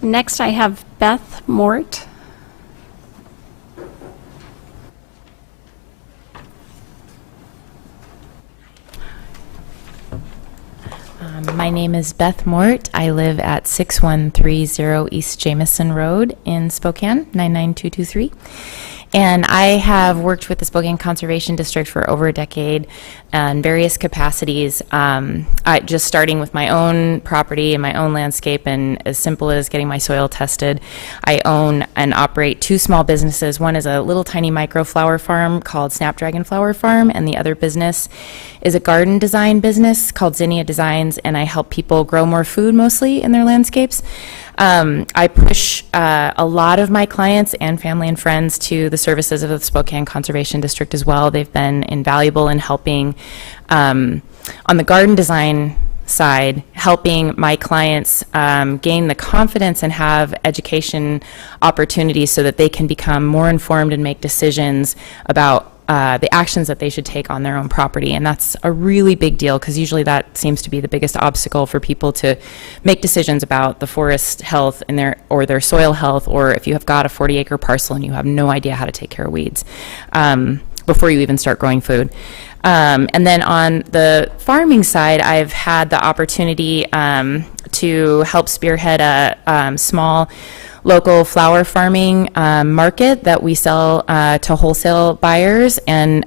Next, I have Beth Mort. My name is Beth Mort. I live at 6130 East Jamison Road in Spokane, 99223. And I have worked with the Spokane Conservation District for over a decade in various capacities, just starting with my own property and my own landscape, and as simple as getting my soil tested. I own and operate two small businesses. One is a little tiny micro flower farm called Snapdragon Flower Farm, and the other business is a garden design business called Zinnia Designs, and I help people grow more food mostly in their landscapes. I push a lot of my clients and family and friends to the services of the Spokane Conservation District as well. They've been invaluable in helping on the garden design side, helping my clients gain the confidence and have education opportunities so that they can become more informed and make decisions about the actions that they should take on their own property. And that's a really big deal, because usually that seems to be the biggest obstacle for people to make decisions about the forest health in their soil health, or if you have got a 40-acre parcel and you have no idea how to take care of weeds before you even start growing food. And then on the farming side, I've had the opportunity to help spearhead a small local flower farming market that we sell to wholesale buyers, and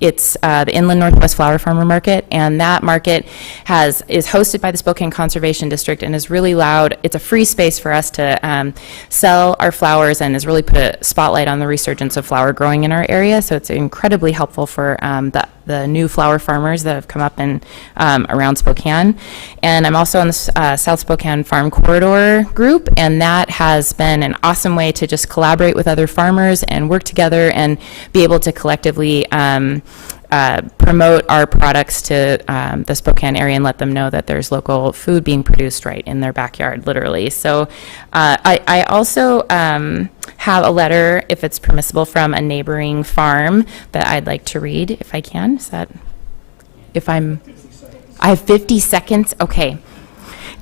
it's the Inland Northwest Flower Farmer Market, and that market is hosted by the Spokane Conservation District and is really loud. It's a free space for us to sell our flowers, and has really put a spotlight on the resurgence of flower growing in our area. So it's incredibly helpful for the new flower farmers that have come up in around Spokane. And I'm also on the South Spokane Farm Corridor group, and that has been an awesome way to just collaborate with other farmers and work together and be able to collectively promote our products to the Spokane area and let them know that there's local food being produced right in their backyard, literally. So I also have a letter, if it's permissible, from a neighboring farm that I'd like to read, if I can. Is that, I have 50 seconds? Okay.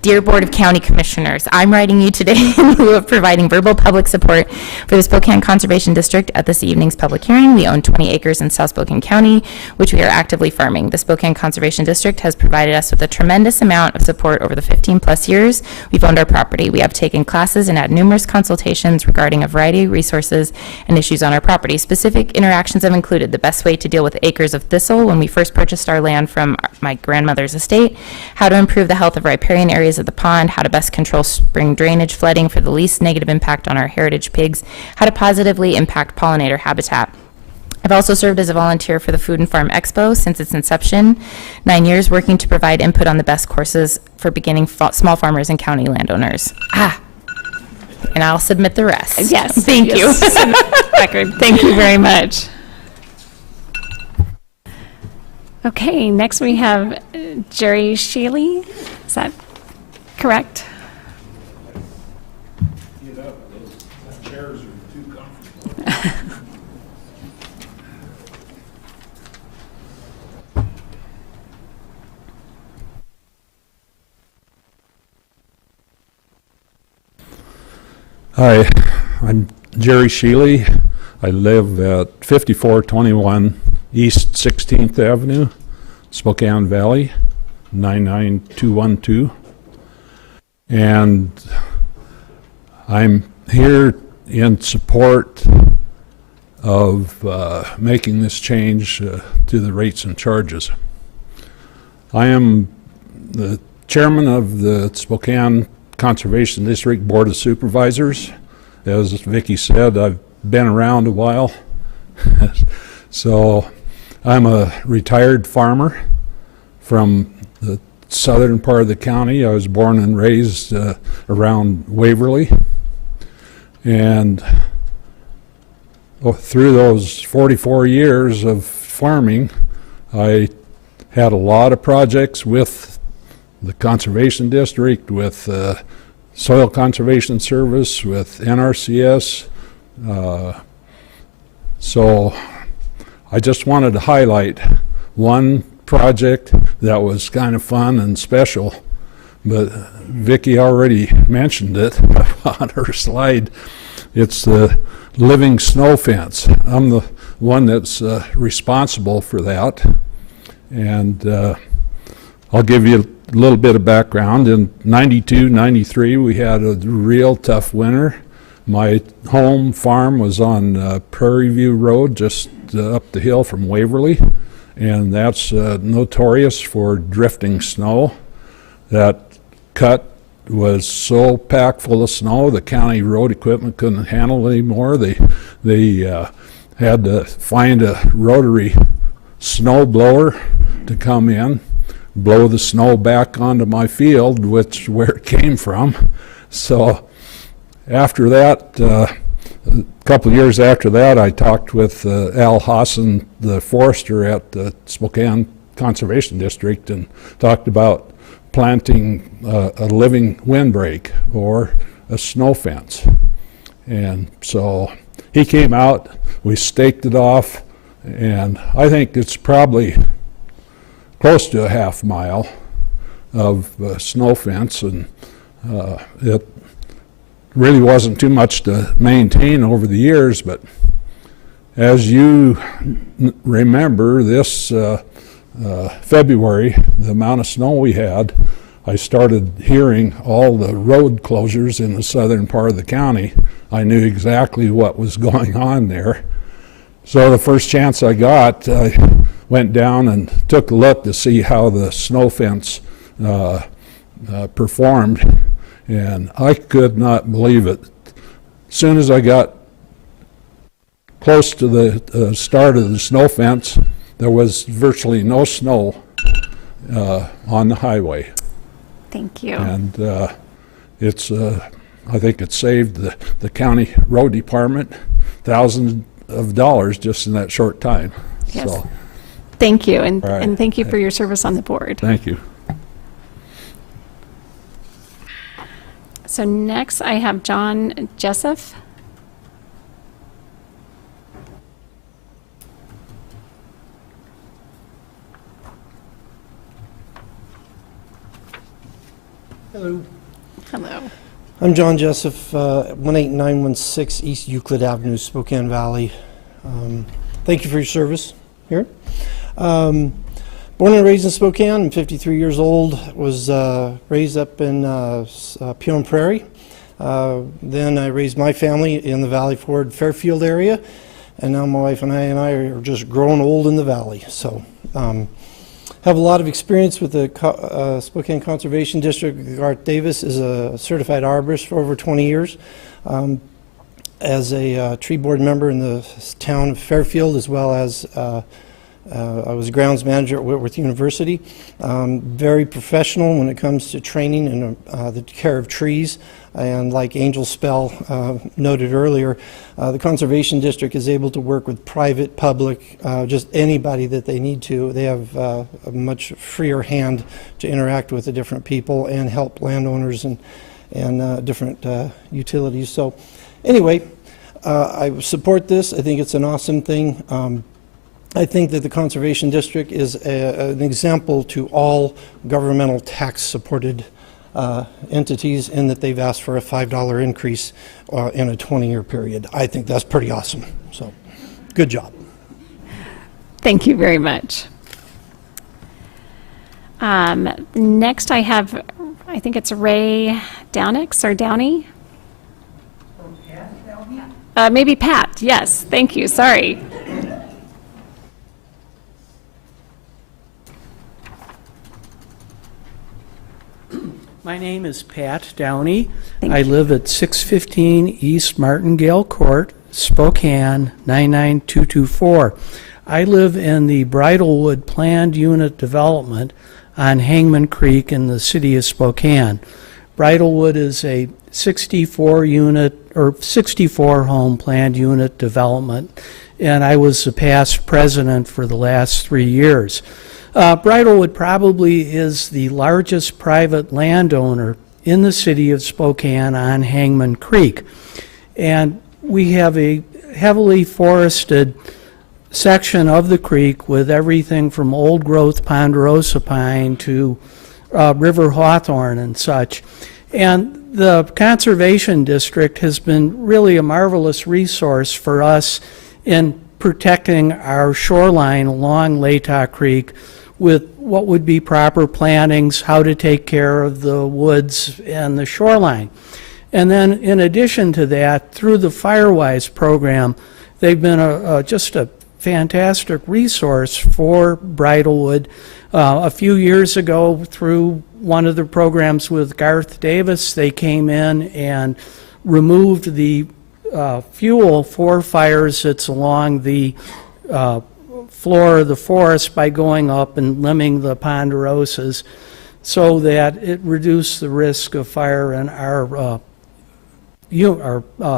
Dear Board of County Commissioners, I'm writing you today in lieu of providing verbal public support for the Spokane Conservation District at this evening's public hearing. We own 20 acres in South Spokane County, which we are actively farming. The Spokane Conservation District has provided us with a tremendous amount of support over the 15-plus years we've owned our property. We have taken classes and had numerous consultations regarding a variety of resources and issues on our property. Specific interactions have included the best way to deal with acres of thistle when we first purchased our land from my grandmother's estate, how to improve the health of riparian areas of the pond, how to best control spring drainage flooding for the least negative impact on our heritage pigs, how to positively impact pollinator habitat. I've also served as a volunteer for the Food and Farm Expo since its inception, 9 years, working to provide input on the best courses for beginning small farmers and county landowners. And I'll submit the rest. Yes. Thank you. Record. Thank you very much. Okay, next we have Jerry Shealy. Is that correct? Those chairs are too comfortable. Hi, I'm Jerry Shealy. I live at 5421 East 16th Avenue, Spokane Valley, 99212. And I'm here in support of making this change to the rates and charges. I am the chairman of the Spokane Conservation District Board of Supervisors. As Vicki said, I've been around a while. So I'm a retired farmer from the southern part of the county. I was born and raised around Waverly. And through those 44 years of farming, I had a lot of projects with the Conservation District, with Soil Conservation Service, with NRCS. So I just wanted to highlight one project that was kind of fun and special, but Vicki already mentioned it on her slide. It's the living snow fence. I'm the one that's responsible for that, and I'll give you a little bit of background. In 92, 93, we had a real tough winter. My home farm was on Prairie View Road, just up the hill from Waverly, and that's notorious for drifting snow. That cut was so packed full of snow, the county road equipment couldn't handle it anymore. They had to find a rotary snow blower to come in, blow the snow back onto my field, which where it came from. So after that, a couple of years after that, I talked with Al Hassan, the forester at the Spokane Conservation District, and talked about planting a living windbreak or a snow fence. And so he came out, we staked it off, and I think it's probably close to a half mile of snow fence, and it really wasn't too much to maintain over the years. But as you remember, this February, the amount of snow we had, I started hearing all the road closures in the southern part of the county. I knew exactly what was going on there. So the first chance I got, I went down and took a look to see how the snow fence performed, and I could not believe it. As soon as I got close to the start of the snow fence, there was virtually no snow on the highway. Thank you. And it's, I think it saved the county road department thousands of dollars just in that short time. Yes. So, thank you, and, right. and thank you for your service on the board. Thank you. So next I have John Jessup. Hello. Hello. I'm John Jessup, 18916 East Euclid Avenue, Spokane Valley. Thank you for your service here. Born and raised in Spokane, I'm 53 years old, was raised up in Peon Prairie. Then I raised my family in the Valley Forge Fairfield area, and now my wife and I are just growing old in the valley. So have a lot of experience with the Spokane Conservation District. Eckhart Davis is a certified arborist for over 20 years. As a tree board member in the town of Fairfield, as well as I was grounds manager at Whitworth University. Very professional when it comes to training and the care of trees. And like Angel Spell noted earlier, the Conservation District is able to work with private, public, just anybody that they need to. They have a much freer hand to interact with the different people and help landowners and different utilities. So anyway, I support this. I think it's an awesome thing. I think that the Conservation District is an example to all governmental tax-supported entities in that they've asked for a $5 increase in a 20-year period. I think that's pretty awesome. So, good job. Thank you very much. Next I have, I think it's Ray Downey. Maybe Pat, yes, thank you, sorry. My name is Pat Downey. I live at 615 East Martingale Court, Spokane, 99224. I live in the Bridlewood Planned Unit Development on Hangman Creek in the city of Spokane. Bridlewood is a 64 home planned unit development, and I was the past president for the last 3 years. Bridlewood probably is the largest private landowner in the city of Spokane on Hangman Creek. And we have a heavily forested section of the creek with everything from old growth ponderosa pine to river hawthorn and such. And the Conservation District has been really a marvelous resource for us in protecting our shoreline along Latah Creek with what would be proper plantings, how to take care of the woods and the shoreline. And then in addition to that, through the Firewise program, they've been just a fantastic resource for Bridlewood. A few years ago, through one of the programs with Garth Davis, they came in and removed the fuel for fires that's along the floor of the forest by going up and limbing the ponderosas so that it reduced the risk of fire in our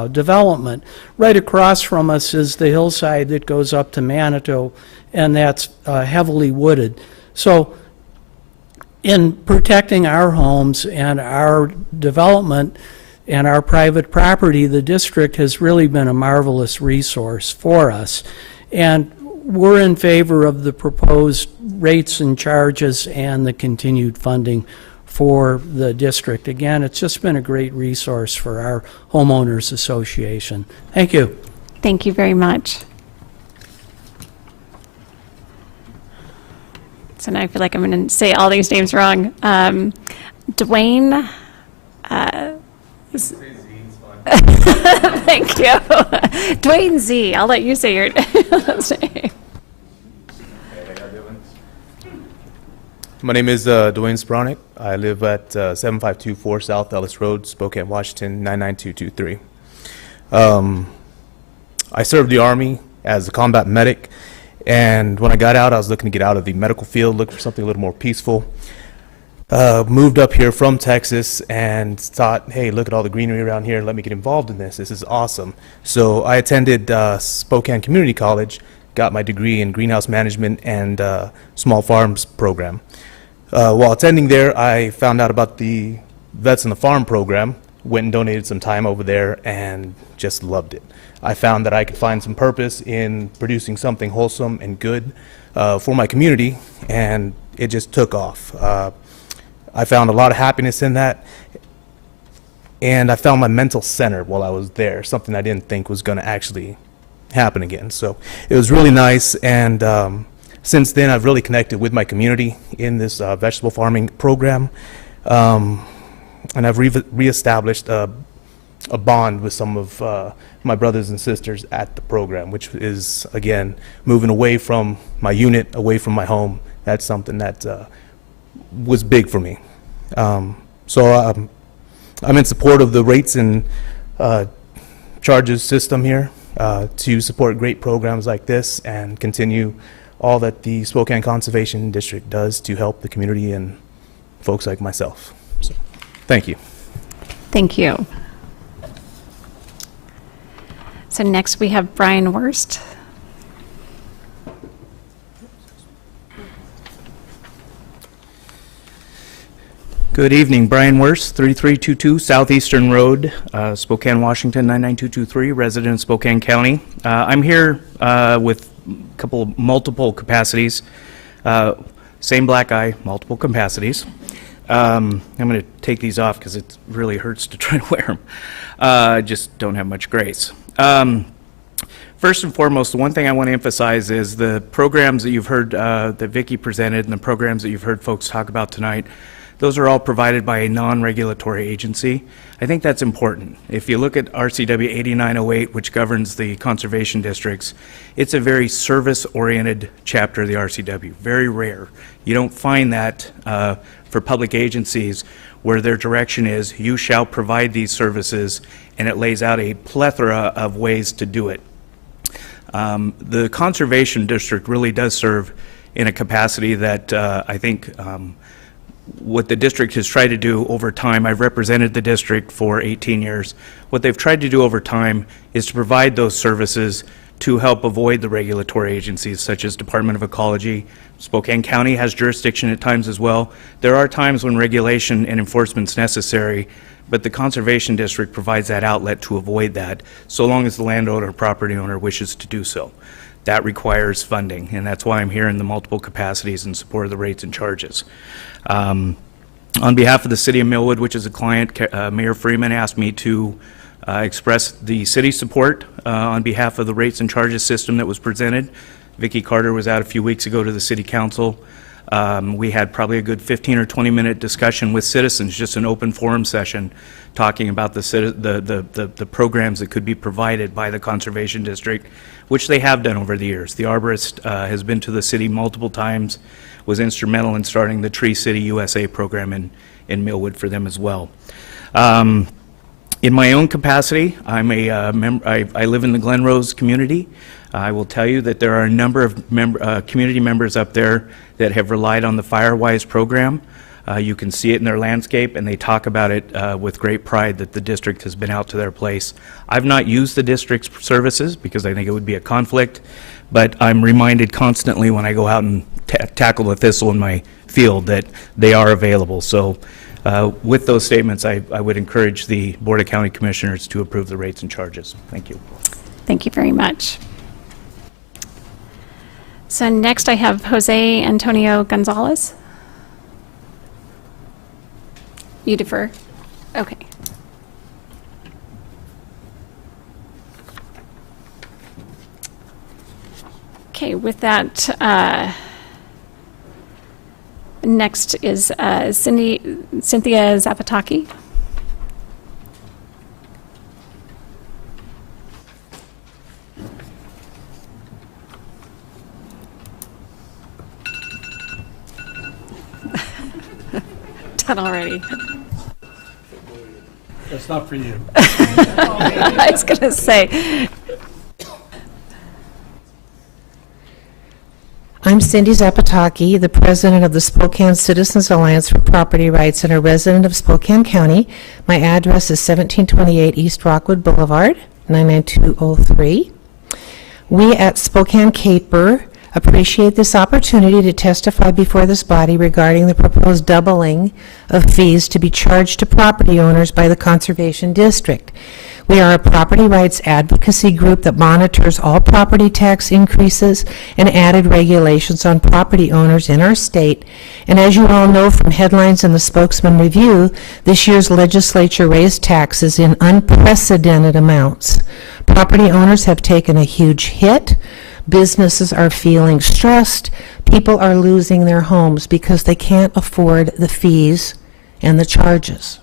development. Right across from us is the hillside that goes up to Manitou, and that's heavily wooded. So in protecting our homes and our development and our private property, the district has really been a marvelous resource for us. And we're in favor of the proposed rates and charges and the continued funding for the district. Again, it's just been a great resource for our homeowners association. Thank you. Thank you very much. So now I feel like I'm going to say all these names wrong. Dwayne. Thank you. Dwayne Z. I'll let you say your name. My name is Dwayne Spronick. I live at 7524 South Ellis Road, Spokane, Washington, 99223. I served the Army as a combat medic, and when I got out, I was looking to get out of the medical field, look for something a little more peaceful. Moved up here from Texas and thought, hey, look at all the greenery around here. Let me get involved in this. This is awesome. So I attended Spokane Community College, got my degree in greenhouse management and small farms program. While attending there, I found out about the Vets in the Farm program, went and donated some time over there, and just loved it. I found that I could find some purpose in producing something wholesome and good for my community, and it just took off. I found a lot of happiness in that, and I found my mental center while I was there, something I didn't think was going to actually happen again. So it was really nice, and since then I've really connected with my community in this vegetable farming program, and I've reestablished a bond with some of my brothers and sisters at the program, which is, again, moving away from my unit, away from my home. That's something that was big for me. So I'm in support of the rates and charges system here to support great programs like this and continue all that the Spokane Conservation District does to help the community and folks like myself. So, thank you. Thank you. So next we have Brian Wurst. Good evening, Brian Wurst, 3322 Southeastern Road, Spokane, Washington, 99223, resident of Spokane County. I'm here with multiple capacities, same black eye, multiple capacities. I'm going to take these off because it really hurts to try to wear them. I just don't have much grace. First and foremost, the one thing I want to emphasize is the programs that you've heard that Vicki presented and the programs that you've heard folks talk about tonight, those are all provided by a non-regulatory agency. I think that's important. If you look at RCW 8908, which governs the conservation districts, it's a very service-oriented chapter of the RCW, very rare. You don't find that for public agencies where their direction is, you shall provide these services, and it lays out a plethora of ways to do it. The Conservation District really does serve in a capacity that I think what the district has tried to do over time, I've represented the district for 18 years, what they've tried to do over time is to provide those services to help avoid the regulatory agencies such as Department of Ecology. Spokane County has jurisdiction at times as well. There are times when regulation and enforcement is necessary, but the Conservation District provides that outlet to avoid that, so long as the landowner or property owner wishes to do so. That requires funding, and that's why I'm here in the multiple capacities in support of the rates and charges. On behalf of the City of Millwood, which is a client, Mayor Freeman asked me to express the city's support on behalf of the rates and charges system that was presented. Vicki Carter was out a few weeks ago to the City Council. We had probably a good 15 or 20-minute discussion with citizens, just an open forum session, talking about the programs that could be provided by the Conservation District, which they have done over the years. The arborist has been to the city multiple times, was instrumental in starting the Tree City USA program in Millwood for them as well. In my own capacity, I'm I live in the Glen Rose community. I will tell you that there are a number of community members up there that have relied on the Firewise program. You can see it in their landscape, and they talk about it with great pride that the district has been out to their place. I've not used the district's services because I think it would be a conflict, but I'm reminded constantly when I go out and tackle the thistle in my field that they are available. So with those statements, I would encourage the Board of County Commissioners to approve the rates and charges. Thank you. Thank you very much. So next I have Jose Antonio Gonzalez. You defer? Okay. Okay, with that, next is Cynthia Zapataki. Done already. That's not for you. I was going to say. I'm Cindy Zapataki, the president of the Spokane Citizens Alliance for Property Rights and a resident of Spokane County. My address is 1728 East Rockwood Boulevard, 99203. We at Spokane Caper appreciate this opportunity to testify before this body regarding the proposed doubling of fees to be charged to property owners by the Conservation District. We are a property rights advocacy group that monitors all property tax increases and added regulations on property owners in our state. And as you all know from headlines in the Spokesman Review, this year's legislature raised taxes in unprecedented amounts. Property owners have taken a huge hit. Businesses are feeling stressed. People are losing their homes because they can't afford the fees and the charges.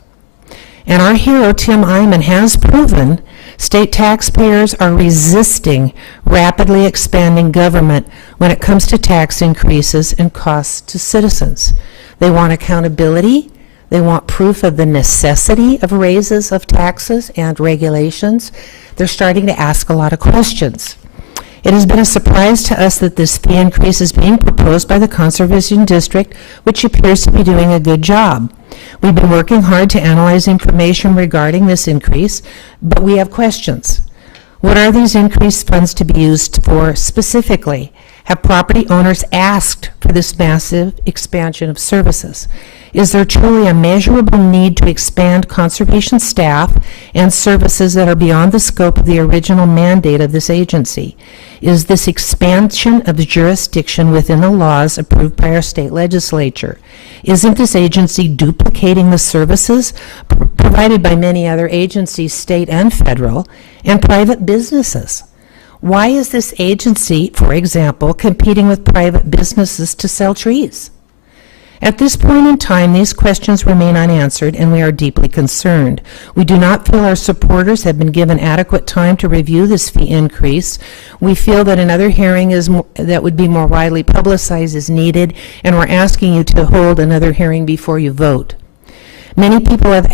And our hero, Tim Eyman, has proven state taxpayers are resisting rapidly expanding government when it comes to tax increases and costs to citizens. They want accountability. They want proof of the necessity of raises of taxes and regulations. They're starting to ask a lot of questions. It has been a surprise to us that this fee increase is being proposed by the Conservation District, which appears to be doing a good job. We've been working hard to analyze information regarding this increase, but we have questions. What are these increased funds to be used for specifically? Have property owners asked for this massive expansion of services? Is there truly a measurable need to expand conservation staff and services that are beyond the scope of the original mandate of this agency? Is this expansion of the jurisdiction within the laws approved by our state legislature? Isn't this agency duplicating the services provided by many other agencies, state and federal, and private businesses? Why is this agency, for example, competing with private businesses to sell trees? At this point in time, these questions remain unanswered, and we are deeply concerned. We do not feel our supporters have been given adequate time to review this fee increase. We feel that another hearing that would be more widely publicized is needed, and we're asking you to hold another hearing before you vote. Many people have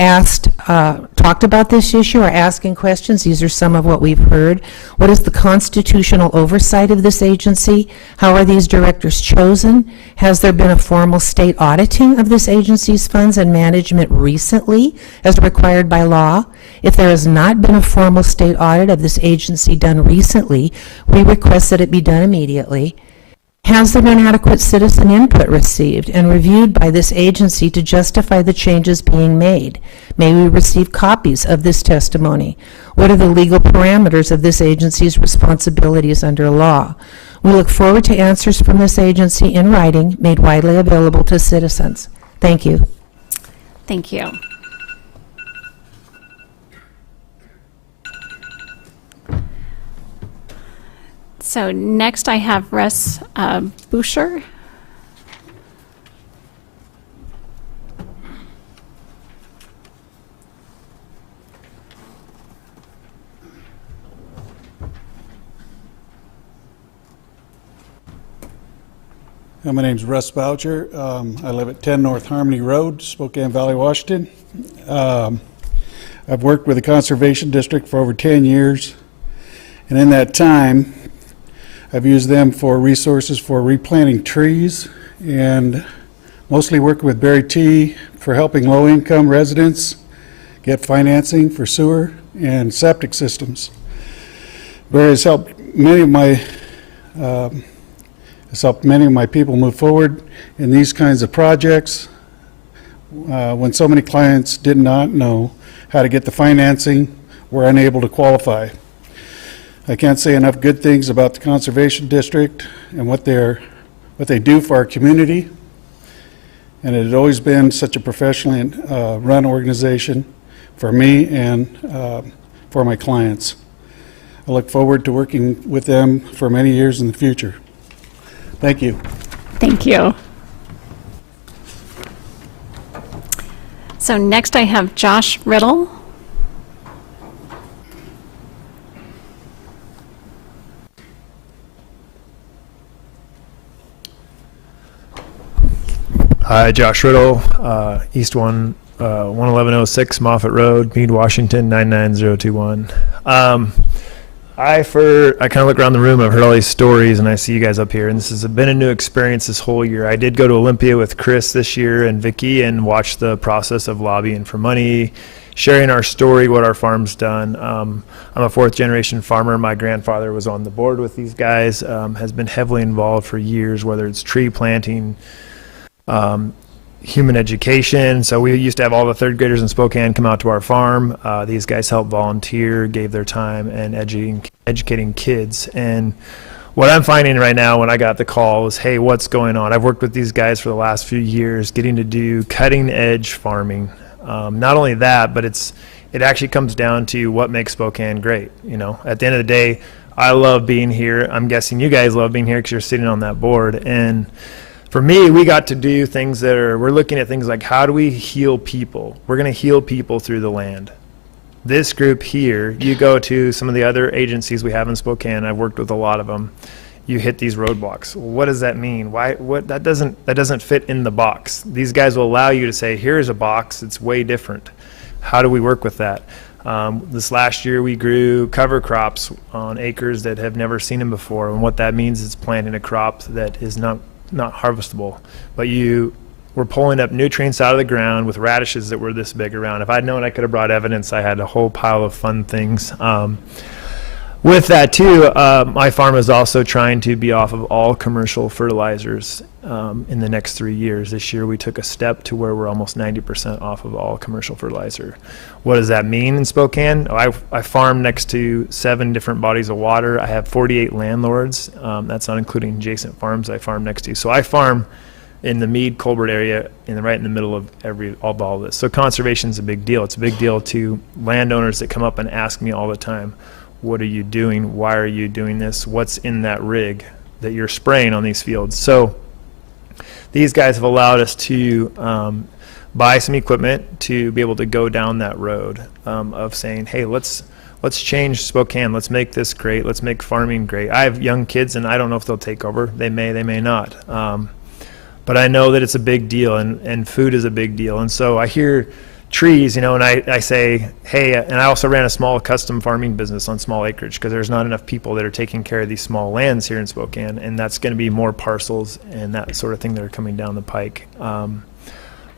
talked about this issue or asking questions. These are some of what we've heard. What is the constitutional oversight of this agency? How are these directors chosen? Has there been a formal state auditing of this agency's funds and management recently, as required by law? If there has not been a formal state audit of this agency done recently, we request that it be done immediately. Has there been adequate citizen input received and reviewed by this agency to justify the changes being made? May we receive copies of this testimony? What are the legal parameters of this agency's responsibilities under law? We look forward to answers from this agency in writing, made widely available to citizens. Thank you. Thank you. So next I have Russ Boucher. My name's Russ Boucher. I live at 10 North Harmony Road, Spokane Valley, Washington. I've worked with the Conservation District for over 10 years, and in that time, I've used them for resources for replanting trees and mostly worked with Barry T for helping low-income residents get financing for sewer and septic systems. Barry has helped many of my people move forward in these kinds of projects when so many clients did not know how to get the financing, were unable to qualify. I can't say enough good things about the Conservation District and what they do for our community. And it had always been such a professionally run organization for me and for my clients. I look forward to working with them for many years in the future. Thank you. Thank you. So next I have Josh Riddle. Hi, Josh Riddle, East 11106 Moffett Road, Meade, Washington, 99021. I kind of look around the room, I've heard all these stories, and I see you guys up here, and this has been a new experience this whole year. I did go to Olympia with Chris this year and Vicky and watch the process of lobbying for money, sharing our story, what our farm's done. I'm a fourth-generation farmer. My grandfather was on the board with these guys, has been heavily involved for years, whether it's tree planting, human education. So we used to have all the third graders in Spokane come out to our farm. These guys helped volunteer, gave their time, and educating kids. And what I'm finding right now when I got the call is, hey, what's going on? I've worked with these guys for the last few years, getting to do cutting edge farming. Not only that, but it actually comes down to what makes Spokane great. You know, at the end of the day, I love being here. I'm guessing you guys love being here because you're sitting on that board. And for me, we got to do things we're looking at things like, how do we heal people? We're going to heal people through the land. This group here, you go to some of the other agencies we have in Spokane, I've worked with a lot of them, you hit these roadblocks. What does that mean? That doesn't fit in the box. These guys will allow you to say, here's a box, it's way different. How do we work with that? This last year we grew cover crops on acres that have never seen them before, and what that means is planting a crop that is not harvestable, but we're pulling up nutrients out of the ground with radishes that were this big around. If I'd known, I could have brought evidence. I had a whole pile of fun things. With that too, my farm is also trying to be off of all commercial fertilizers in the next 3 years. This year we took a step to where we're almost 90% off of all commercial fertilizer. What does that mean in Spokane? I farm next to 7 different bodies of water. I have 48 landlords. That's not including adjacent farms I farm next to. So I farm in the Meade, Colbert area, right in the middle of all this. So conservation is a big deal. It's a big deal to landowners that come up and ask me all the time, what are you doing? Why are you doing this? What's in that rig that you're spraying on these fields? So these guys have allowed us to buy some equipment to be able to go down that road of saying, hey, let's change Spokane. Let's make this great. Let's make farming great. I have young kids, and I don't know if they'll take over. They may not. But I know that it's a big deal, and food is a big deal. And so I hear trees, and I say, hey, and I also ran a small custom farming business on small acreage because there's not enough people that are taking care of these small lands here in Spokane, and that's going to be more parcels and that sort of thing that are coming down the pike.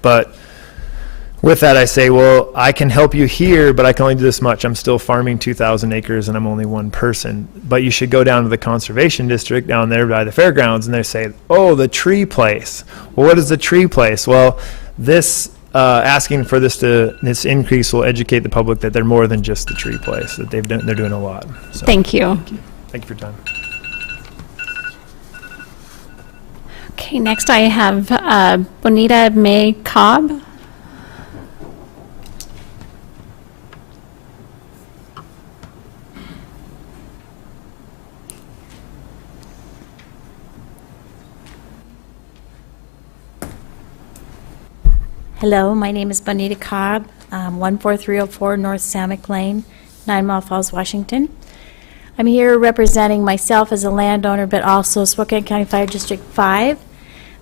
But with that, I say, well, I can help you here, but I can only do this much. I'm still farming 2,000 acres and I'm only one person. But you should go down to the conservation district down there by the fairgrounds, and they say, oh, the tree place. Well, what is the tree place? Well, this asking for this increase will educate the public that they're more than just the tree place, that they're doing a lot. So, Thank you. thank you for your time. Okay, next I have Bonita May Cobb. Hello, my name is Bonita Cobb, 14304 North Samak Lane, 9 Mile Falls, Washington. I'm here representing myself as a landowner, but also Spokane County Fire District 5.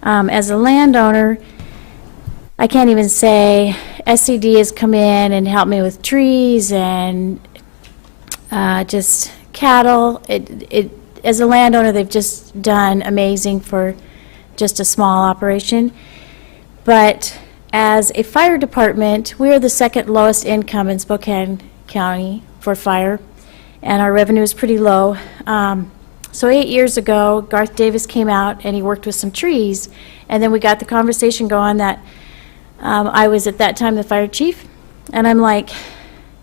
As a landowner, I can't even say SCD has come in and helped me with trees and just cattle. As a landowner, they've just done amazing for just a small operation. But as a fire department, we are the second lowest income in Spokane County for fire, and our revenue is pretty low. So 8 years ago, Garth Davis came out and he worked with some trees, and then we got the conversation going that I was at that time the fire chief, and I'm like,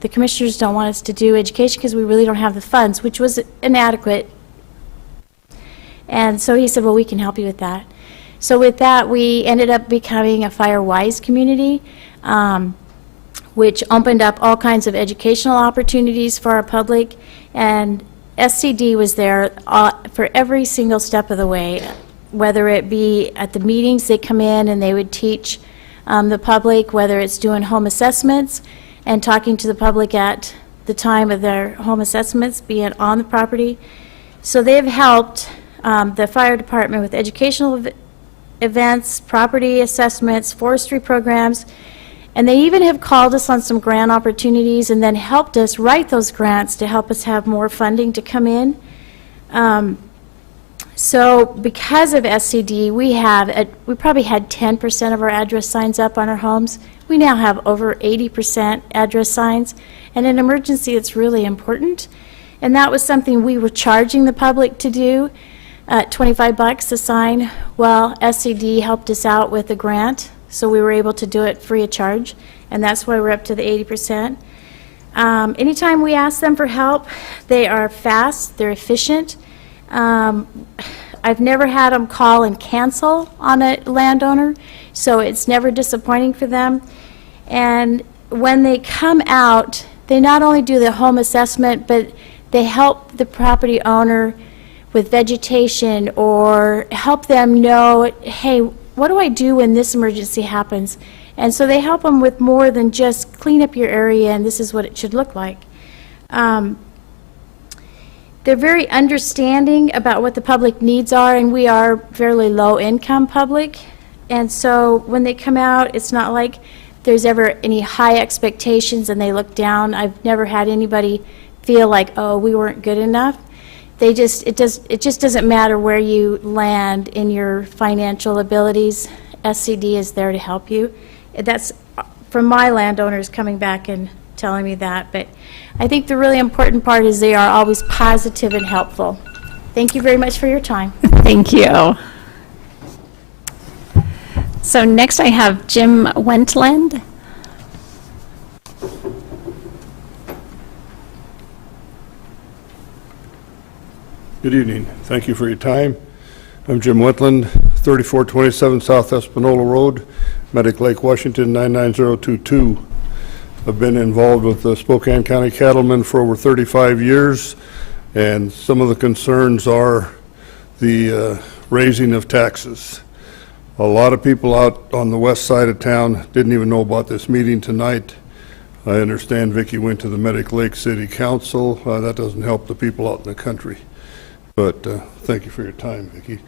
the commissioners don't want us to do education because we really don't have the funds, which was inadequate. And so he said, well, we can help you with that. So with that, we ended up becoming a fire-wise community, which opened up all kinds of educational opportunities for our public, and SCD was there for every single step of the way, whether it be at the meetings, they come in and they would teach the public, whether it's doing home assessments and talking to the public at the time of their home assessments, being on the property. So they've helped the fire department with educational events, property assessments, forestry programs, and they even have called us on some grant opportunities and then helped us write those grants to help us have more funding to come in. So because of SCD, we probably had 10% of our address signs up on our homes. We now have over 80% address signs, and in emergency it's really important. And that was something we were charging the public to do. $25 a sign. Well, SCD helped us out with a grant, so we were able to do it free of charge, and that's why we're up to the 80%. Anytime we ask them for help, they are fast, they're efficient. I've never had them call and cancel on a landowner, so it's never disappointing for them. And when they come out, they not only do the home assessment, but they help the property owner with vegetation or help them know, hey, what do I do when this emergency happens? And so they help them with more than just clean up your area and this is what it should look like. They're very understanding about what the public needs are, and we are fairly low income public. And so when they come out, it's not like there's ever any high expectations and they look down. I've never had anybody feel like, oh, we weren't good enough. It just doesn't matter where you land in your financial abilities. SCD is there to help you. That's from my landowners coming back and telling me that. But I think the really important part is they are always positive and helpful. Thank you very much for your time. Thank you. So next I have Jim Wentland. Good evening. Thank you for your time. I'm Jim Wentland, 3427 South Espanola Road, Medic Lake, Washington, 99022. I've been involved with the Spokane County Cattlemen for over 35 years, and some of the concerns are the raising of taxes. A lot of people out on the west side of town didn't even know about this meeting tonight. I understand Vicki went to the Medic Lake City Council. That doesn't help the people out in the country. But thank you for your time, Vicki.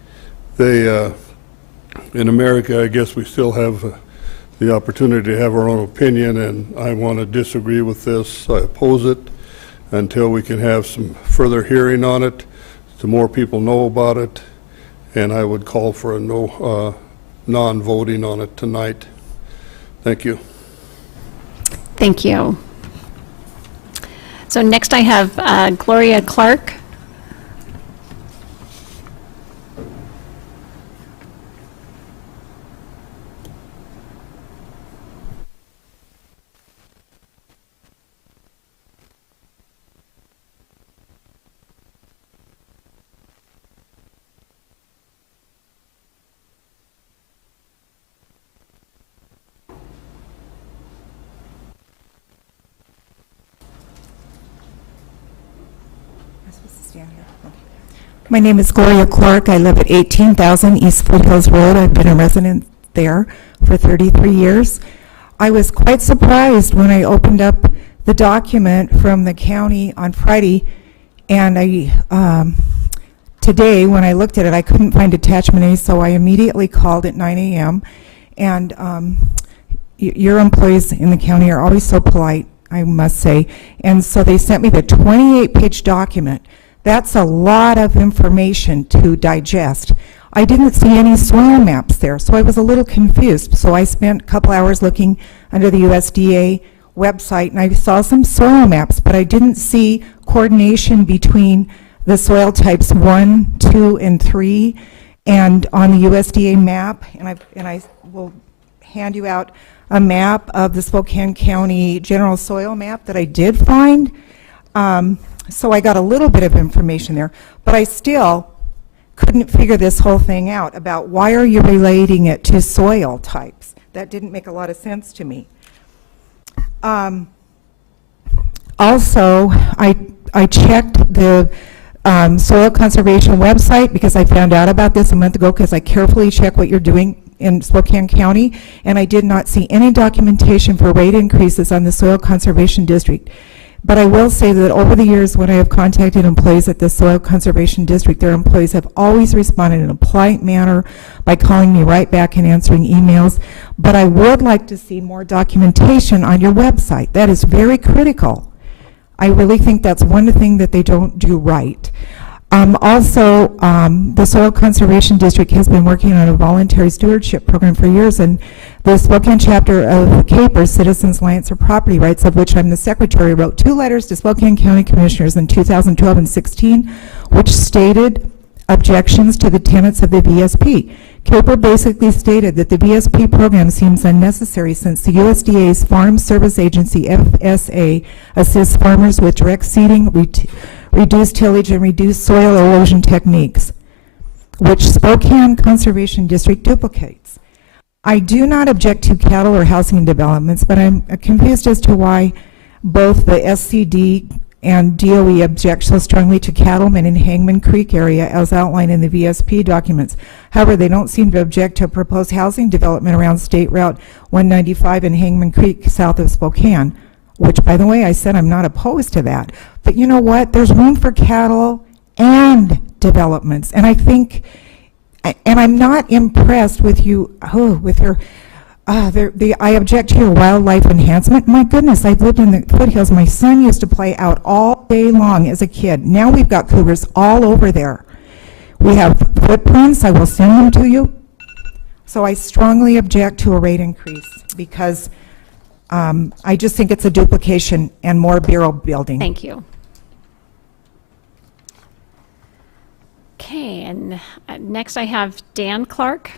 In America, I guess we still have the opportunity to have our own opinion, and I want to disagree with this. I oppose it until we can have some further hearing on it, so more people know about it, and I would call for a non-voting on it tonight. Thank you. Thank you. So next I have Gloria Clark. My name is Gloria Clark. I live at 18,000 East Foothills Road. I've been a resident there for 33 years. I was quite surprised when I opened up the document from the county on Friday, and today when I looked at it, I couldn't find attachment A, so I immediately called at 9 a.m. And your employees in the county are always so polite, I must say. And so they sent me the 28-page document. That's a lot of information to digest. I didn't see any soil maps there, so I was a little confused. So I spent a couple hours looking under the USDA website, and I saw some soil maps, but I didn't see coordination between the soil types 1, 2, and 3, and on the USDA map, and I will hand you out a map of the Spokane County general soil map that I did find. So I got a little bit of information there, but I still couldn't figure this whole thing out about why are you relating it to soil types. That didn't make a lot of sense to me. Also, I checked the soil conservation website because I found out about this a month ago because I carefully check what you're doing in Spokane County, and I did not see any documentation for rate increases on the Soil Conservation District. But I will say that over the years when I have contacted employees at the Soil Conservation District, their employees have always responded in a polite manner by calling me right back and answering emails. But I would like to see more documentation on your website. That is very critical. I really think that's one thing that they don't do right. Also, the Soil Conservation District has been working on a voluntary stewardship program for years, and the Spokane chapter of CAPER, Citizens Alliance for Property Rights, of which I'm the secretary, wrote 2 letters to Spokane County Commissioners in 2012 and 16, which stated objections to the tenets of the VSP. CAPER basically stated that the VSP program seems unnecessary since the USDA's Farm Service Agency, FSA, assists farmers with direct seeding, reduced tillage, and reduced soil erosion techniques, which Spokane Conservation District duplicates. I do not object to cattle or housing developments, but I'm confused as to why both the SCD and DOE object so strongly to cattlemen in Hangman Creek area as outlined in the VSP documents. However, they don't seem to object to a proposed housing development around State Route 195 in Hangman Creek south of Spokane, which, by the way, I said I'm not opposed to that. But you know what? There's room for cattle and developments. And I think, and I'm not impressed with you, with your, I object to your wildlife enhancement. My goodness, I've lived in the foothills. My son used to play out all day long as a kid. Now we've got cougars all over there. We have footprints. I will send them to you. So I strongly object to a rate increase because I just think it's a duplication and more bureau building. Thank you. Okay, and next I have Dan Clark.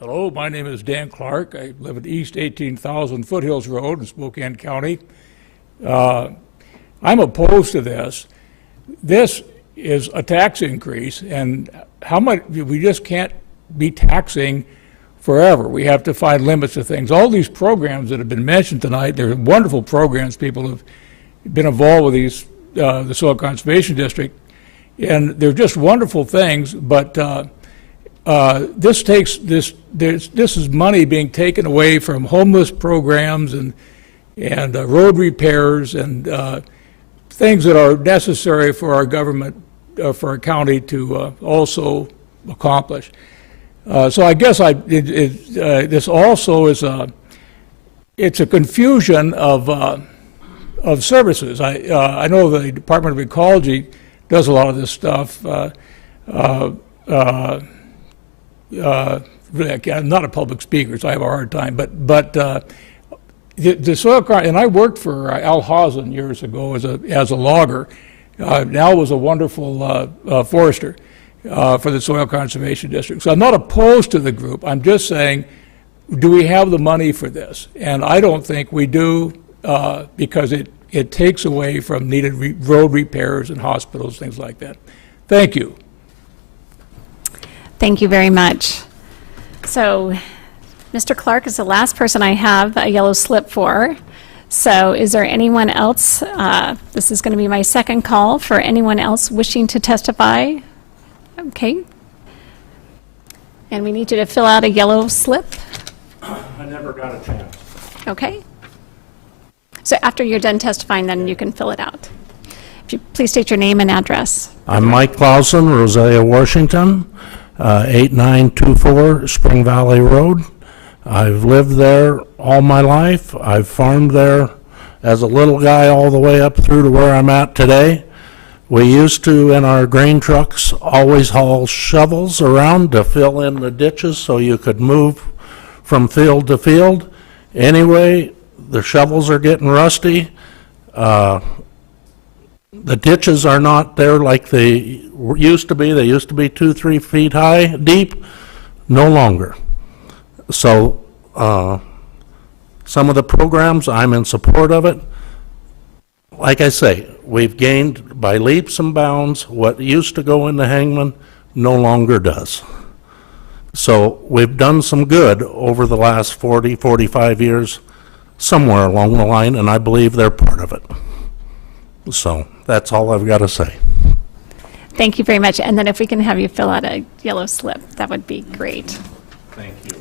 Hello, my name is Dan Clark. I live at East 18,000 Foothills Road in Spokane County. I'm opposed to this. This is a tax increase, and how much we just can't be taxing forever. We have to find limits to things. All these programs that have been mentioned tonight, they're wonderful programs. People have been involved with these, the Soil Conservation District, and they're just wonderful things, but this is money being taken away from homeless programs and road repairs and things that are necessary for our government, for our county to also accomplish. So I guess this also is it's a confusion of services. I know the Department of Ecology does a lot of this stuff. I'm not a public speaker, so I have a hard time. But the soil, and I worked for Al Hazen years ago as a logger. Al was a wonderful forester for the Soil Conservation District. So I'm not opposed to the group. I'm just saying, do we have the money for this? And I don't think we do, because it takes away from needed road repairs and hospitals, things like that. Thank you. Thank you very much. So Mr. Clark is the last person I have a yellow slip for. So is there anyone else? This is going to be my second call for anyone else wishing to testify. Okay. And we need you to fill out a yellow slip. I never got a chance. Okay. So after you're done testifying, then you can fill it out. If you please state your name and address. I'm Mike Clausen, Rosalia, Washington, 8924 Spring Valley Road. I've lived there all my life. I've farmed there as a little guy all the way up through to where I'm at today. We used to, in our grain trucks, always haul shovels around to fill in the ditches so you could move from field to field. Anyway, the shovels are getting rusty. The ditches are not there like they used to be. They used to be 2-3 feet high, deep, no longer. So some of the programs, I'm in support of it. Like I say, we've gained by leaps and bounds. What used to go into Hangman no longer does. So we've done some good over the last 40, 45 years, somewhere along the line, and I believe they're part of it. So that's all I've got to say. Thank you very much. And then if we can have you fill out a yellow slip, that would be great. Thank you.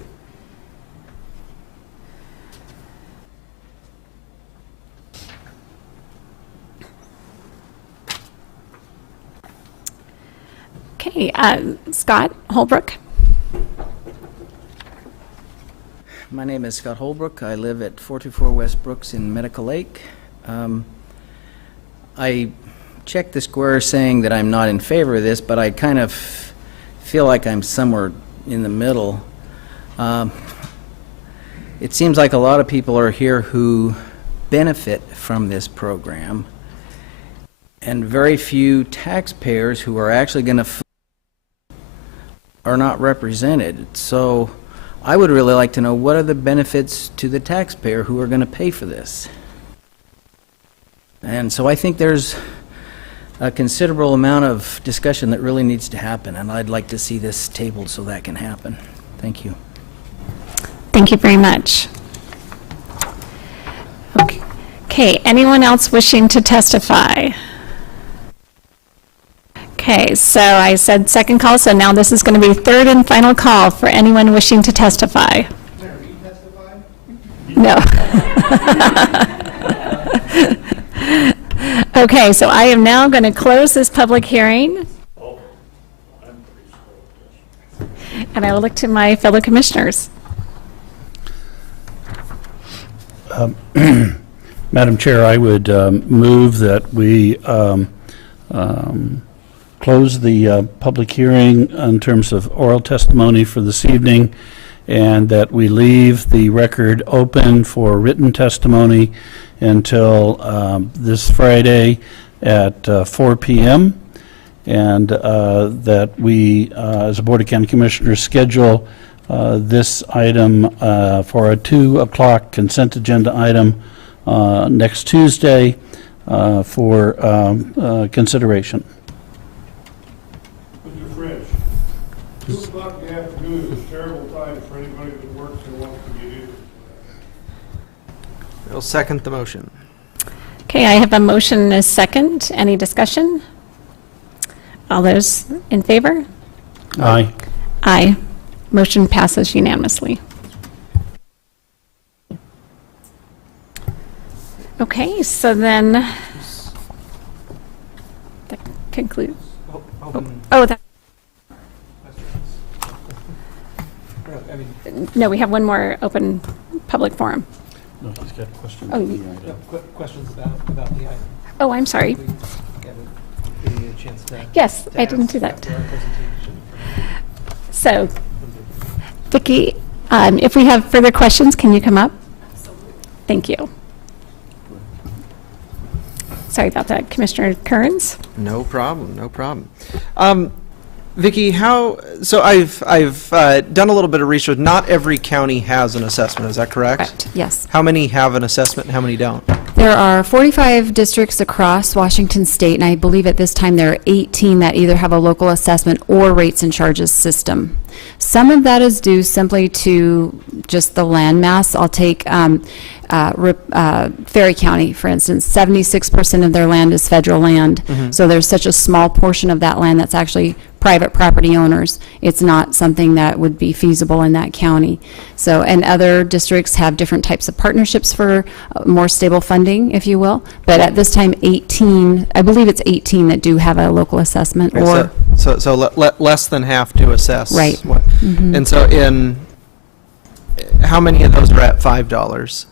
Okay, Scott Holbrook. My name is Scott Holbrook. I live at 424 West Brooks in Medical Lake. I checked the square saying that I'm not in favor of this, but I kind of feel like I'm somewhere in the middle. It seems like a lot of people are here who benefit from this program, and very few taxpayers who are actually going to are not represented. So I would really like to know, what are the benefits to the taxpayer who are going to pay for this? And so I think there's a considerable amount of discussion that really needs to happen, and I'd like to see this tabled so that can happen. Thank you. Thank you very much. Okay, anyone else wishing to testify? Okay, so I said second call, so now this is going to be third and final call for anyone wishing to testify. No. Okay, so I am now going to close this public hearing. And I will look to my fellow commissioners. Madam Chair, I would move that we close the public hearing in terms of oral testimony for this evening, and that we leave the record open for written testimony until this Friday at 4 p.m., and that we, as a Board of County Commissioners, schedule this item for a 2 o'clock consent agenda item next Tuesday for consideration. Mr. French, 2 o'clock in the afternoon is a terrible time for anybody will second the motion. Okay, I have a motion and a second. Any discussion? All those in favor? Aye. Aye. Motion passes unanimously. Okay, so then that concludes. Oh, that. No, we have one more open public forum. No, he's got questions. Oh, Questions about the item. Oh, I'm sorry. Give you a chance to. Yes, I didn't do that. So, Vicki, if we have further questions, can you come up? Thank you. Sorry about that, Commissioner Kearns. No problem, no problem. Vicki, so I've done a little bit of research. Not every county has an assessment, is that correct? Correct, yes. How many have an assessment and how many don't? There are 45 districts across Washington State, and I believe at this time there are 18 that either have a local assessment or rates and charges system. Some of that is due simply to just the land mass. I'll take Ferry County, for instance. 76% of their land is federal land. Mhm. So there's such a small portion of that land that's actually private property owners. It's not something that would be feasible in that county. So, and other districts have different types of partnerships for more stable funding, if you will. But at this time, 18, I believe it's 18 that do have a local assessment or. So less than half to assess. Right. Mhm. And so how many of those are at $5?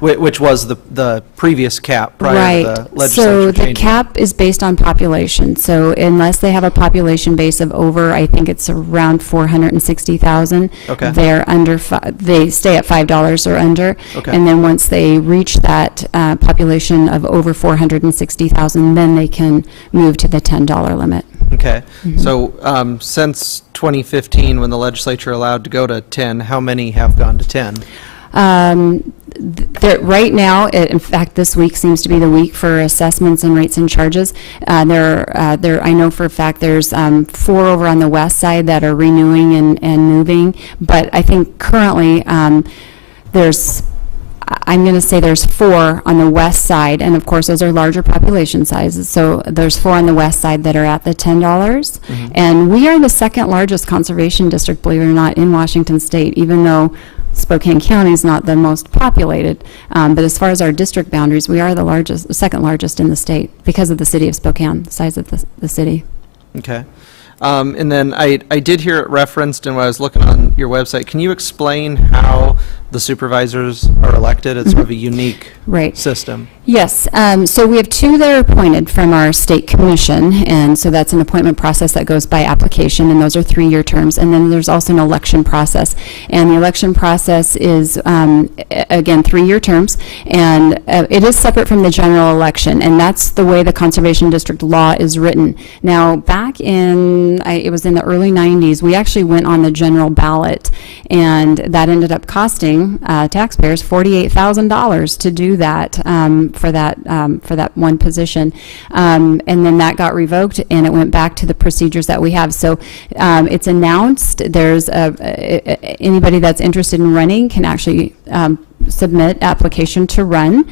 Which was the previous cap prior to the legislature So the changing. cap is based on population. So unless they have a population base of over, I think it's around 460,000. Okay. They're under, they stay at $5 or under. Okay. And then once they reach that population of over 460,000, then they can move to the $10 limit. Okay. Mhm. So since 2015, when the legislature allowed to go to 10, how many have gone to 10? Right now, in fact, this week seems to be the week for assessments and rates and charges. I know for a fact there's 4 over on the west side that are renewing and moving, but I think currently I'm going to say there's 4 on the west side, and of course those are larger population sizes. So there's 4 on the west side that are at the $10, Mhm. and we are the second largest conservation district, believe it or not, in Washington State, even though Spokane County is not the most populated. But as far as our district boundaries, we are the second largest in the state because of the city of Spokane, the size of the city. Okay. And then I did hear it referenced, and when I was looking on your website, can you explain how the supervisors are elected? It's sort of a unique system. Yes, so we have 2 that are appointed from our state commission, and so that's an appointment process that goes by application, and those are 3-year terms. And then there's also an election process, and the election process is, again, 3-year terms, and it is separate from the general election, and that's the way the Conservation District law is written. Now, back in, it was in the early 90s, we actually went on the general ballot, and that ended up costing taxpayers $48,000 to do that for that one position, and then that got revoked and it went back to the procedures that we have. So it's announced. There's anybody that's interested in running can actually submit application to run.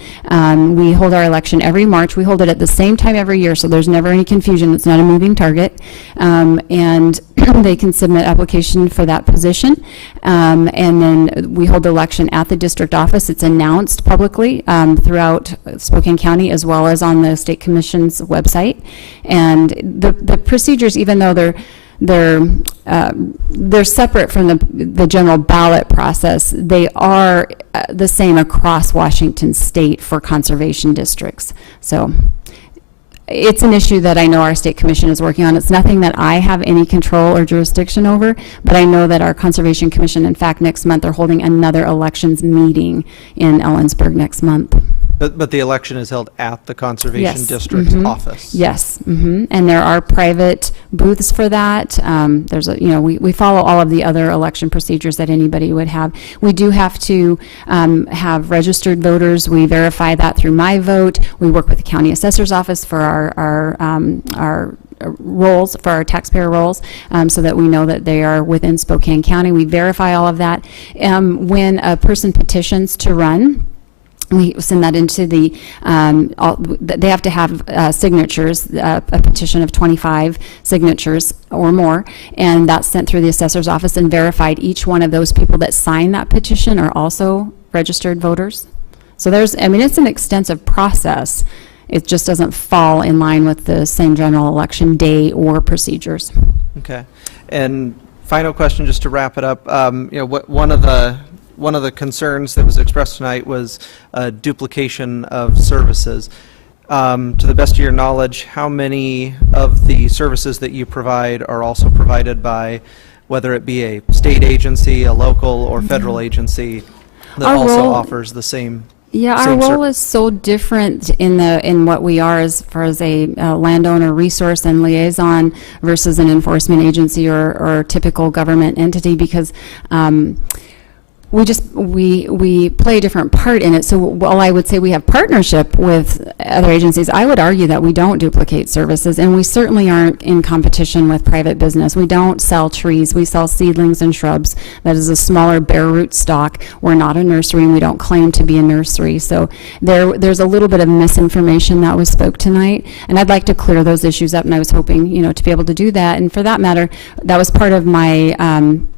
We hold our election every March. We hold it at the same time every year, so there's never any confusion. It's not a moving target. And they can submit application for that position. And then we hold the election at the district office. It's announced publicly throughout Spokane County as well as on the State Commission's website. And the procedures, even though they're separate from the general ballot process, they are the same across Washington State for conservation districts. So it's an issue that I know our state commission is working on. It's nothing that I have any control or jurisdiction over, but I know that our conservation commission, in fact, next month they're holding another elections meeting in Ellensburg next month. But the election is held at the Conservation District office. Yes, and there are private booths for that. There's we follow all of the other election procedures that anybody would have. We do have to have registered voters. We verify that through My Vote. We work with the county assessor's office for our rolls, for our taxpayer rolls, so that we know that they are within Spokane County. We verify all of that. When a person petitions to run, we send that into the, they have to have signatures, a petition of 25 signatures or more, and that's sent through the assessor's office and verified. Each one of those people that sign that petition are also registered voters. So it's an extensive process. It just doesn't fall in line with the same general election day or procedures. Okay. And final question, just to wrap it up. One of the concerns that was expressed tonight was duplication of services. To the best of your knowledge, how many of the services that you provide are also provided by, whether it be a state agency, a local or federal agency that Our also role- offers the same? Yeah, our same role is so different in what we are as far as a landowner resource and liaison versus an enforcement agency or typical government entity, because we play a different part in it. So while I would say we have partnership with other agencies, I would argue that we don't duplicate services, and we certainly aren't in competition with private business. We don't sell trees, we sell seedlings and shrubs. That is a smaller bare root stock. We're not a nursery, and we don't claim to be a nursery. So there's a little bit of misinformation that was spoke tonight, and I'd like to clear those issues up, and I was hoping, to be able to do that. And for that matter, that was part of my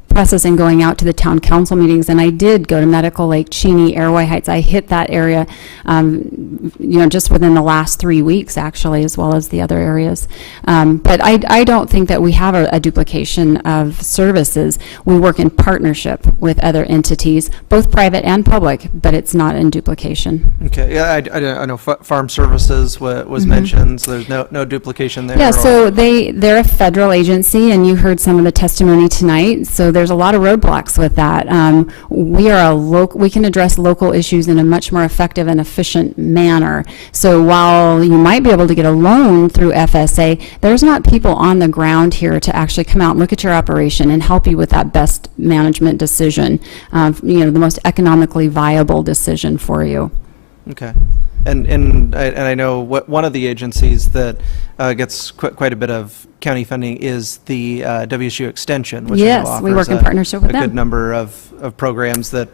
process in going out to the town council meetings, and I did go to Medical Lake, Cheney, Airway Heights. I hit that area, just within the last 3 weeks, actually, as well as the other areas. But I don't think that we have a duplication of services. We work in partnership with other entities, both private and public, but it's not in duplication. Okay, yeah, I know Farm Services was mentioned, so there's no duplication there. Yeah, so they're a federal agency, and you heard some of the testimony tonight. So there's a lot of roadblocks with that. We can address local issues in a much more effective and efficient manner. So while you might be able to get a loan through FSA, there's not people on the ground here to actually come out and look at your operation and help you with that best management decision, the most economically viable decision for you. Okay. And I know one of the agencies that gets quite a bit of county funding is the WSU Extension, which Yes, I know we work offers in partnership with a good them. number of programs that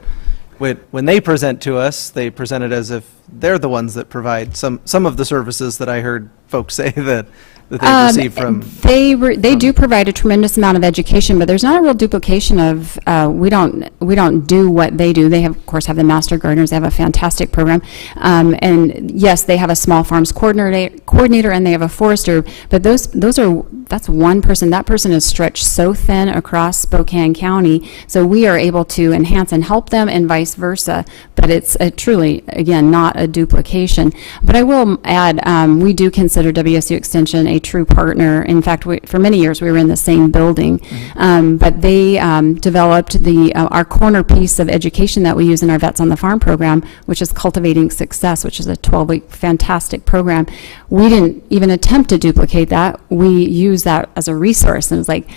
when they present to us, they present it as if they're the ones that provide some of the services that I heard folks say that they receive from. They do provide a tremendous amount of education, but there's not a real duplication of. We don't do what they do. They of course have the master gardeners. They have a fantastic program, and yes, they have a small farms coordinator, and they have a forester. But that's one person. That person is stretched so thin across Spokane County, so we are able to enhance and help them, and vice versa. But it's truly, again, not a duplication. But I will add, we do consider WSU Extension a true partner. In fact, for many years we were in the same building, but they developed our corner piece of education that we use in our Vets on the Farm program, which is Cultivating Success, which is a 12-week fantastic program. We didn't even attempt to duplicate that. We use that as a resource, and it's like,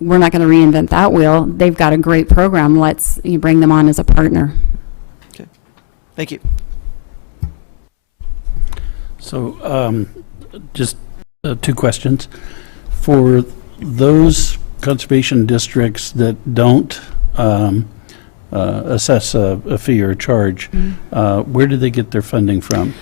we're not going to reinvent that wheel. They've got a great program. Let's bring them on as a partner. Okay, thank you. So just two questions. For those conservation districts that don't assess a fee or a charge, where do they get their funding from?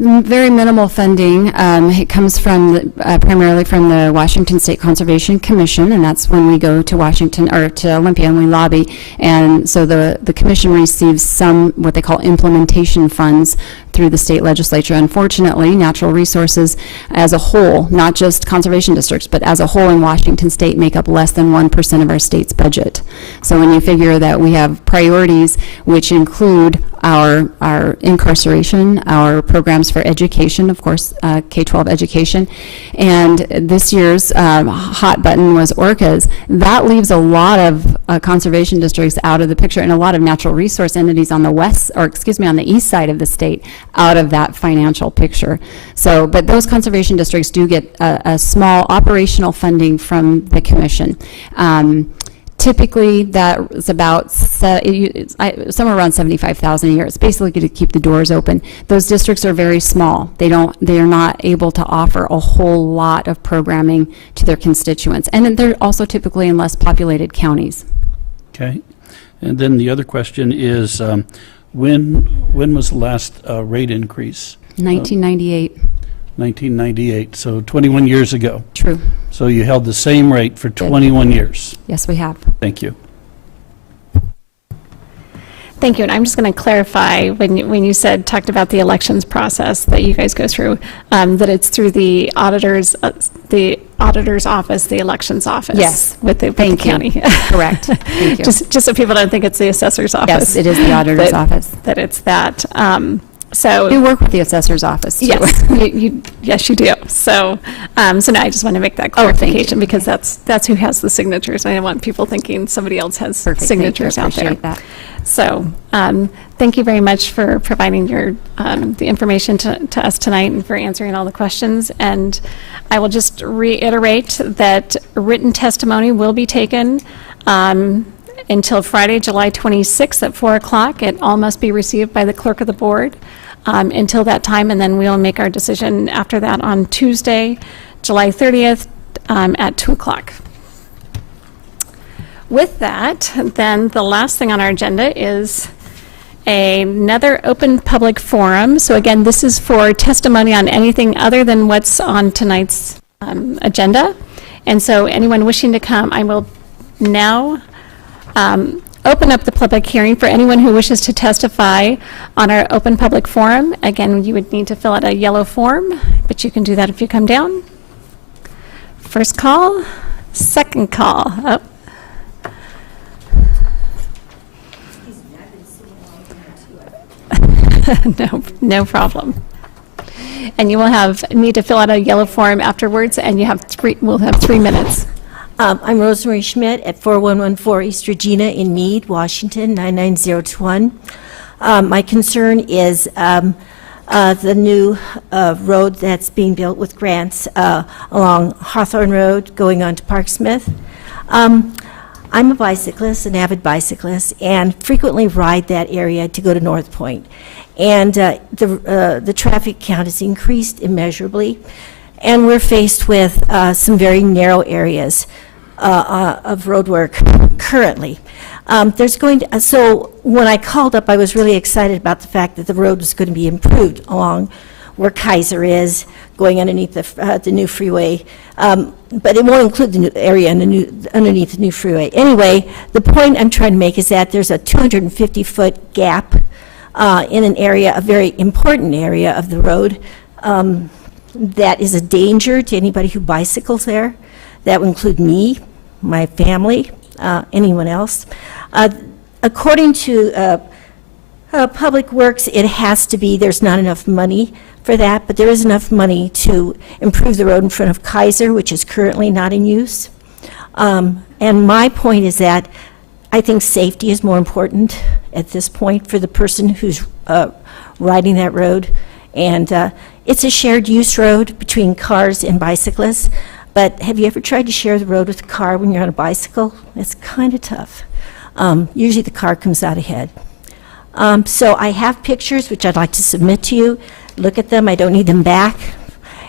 Very minimal funding. It comes from primarily from the Washington State Conservation Commission, and that's when we go to Washington or to Olympia and we lobby. And so the commission receives some what they call implementation funds through the state legislature. Unfortunately, natural resources as a whole, not just conservation districts, but as a whole in Washington State, make up less than 1% of our state's budget. So when you figure that we have priorities which include our incarceration, our programs for education, of course, K-12 education, and this year's hot button was orcas. That leaves a lot of conservation districts out of the picture, and a lot of natural resource entities on the on the east side of the state out of that financial picture. So, but those conservation districts do get a small operational funding from the commission. Typically, that is about somewhere around $75,000 a year. It's basically to keep the doors open. Those districts are very small. They are not able to offer a whole lot of programming to their constituents, and they're also typically in less populated counties. Okay, and then the other question is, When was the last rate increase? 1998. 1998, so 21 years ago. True. So you held the same rate for 21 years. Yes, we have. Thank you. Thank you, and I'm just going to clarify, when you talked about the elections process that you guys go through, that it's through the auditor's office, the elections office. Yes. With the county. Correct. Thank you. Just so people don't think it's the assessor's office. Yes, it is the auditor's office. That it's that. So We work with the assessor's office, too. yes, yes, you do. So, so now I just want to make that clarification because that's who has the signatures. I don't want people thinking somebody else has signatures out there. Appreciate that. So, thank you very much for providing your the information to us tonight and for answering all the questions. And I will just reiterate that written testimony will be taken until Friday, July 26th at 4 o'clock. It all must be received by the clerk of the board until that time, and then we'll make our decision after that on Tuesday, July 30th at 2 o'clock. With that, then the last thing on our agenda is another open public forum. So again, this is for testimony on anything other than what's on tonight's agenda. And so anyone wishing to come, I will now open up the public hearing for anyone who wishes to testify on our open public forum. Again, you would need to fill out a yellow form, but you can do that if you come down. First call, second call. Oh. No problem. And you will need to fill out a yellow form afterwards, and we'll have 3 minutes. I'm Rosemary Schmidt at 4114 East Regina in Meade, Washington, 99021. My concern is the new road that's being built with grants along Hawthorne Road going on to Park Smith. I'm a bicyclist, an avid bicyclist, and frequently ride that area to go to North Point. And the traffic count has increased immeasurably, and we're faced with some very narrow areas of road work currently. So when I called up, I was really excited about the fact that the road was going to be improved along where Kaiser is, going underneath the new freeway, but it won't include the new area underneath the new freeway. Anyway, the point I'm trying to make is that there's a 250-foot gap in an area, a very important area of the road, that is a danger to anybody who bicycles there. That would include me, my family, anyone else. According to Public Works, it has to be, there's not enough money for that, but there is enough money to improve the road in front of Kaiser, which is currently not in use. And my point is that I think safety is more important at this point for the person who's riding that road. And it's a shared use road between cars and bicyclists. But have you ever tried to share the road with a car when you're on a bicycle? It's kind of tough. Usually the car comes out ahead. So I have pictures which I'd like to submit to you. Look at them. I don't need them back.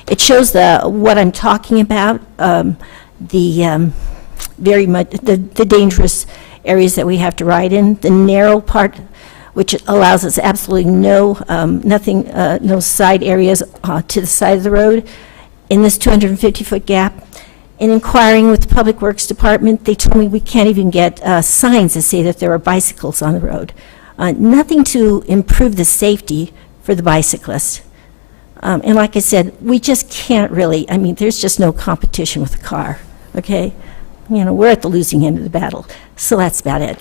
It shows what I'm talking about, the dangerous areas that we have to ride in, the narrow part, which allows us absolutely no side areas to the side of the road in this 250-foot gap. In inquiring with the Public Works Department, they told me we can't even get signs that say that there are bicycles on the road. Nothing to improve the safety for the bicyclists. And like I said, we just can't really, there's just no competition with the car, okay? We're at the losing end of the battle. So that's about it.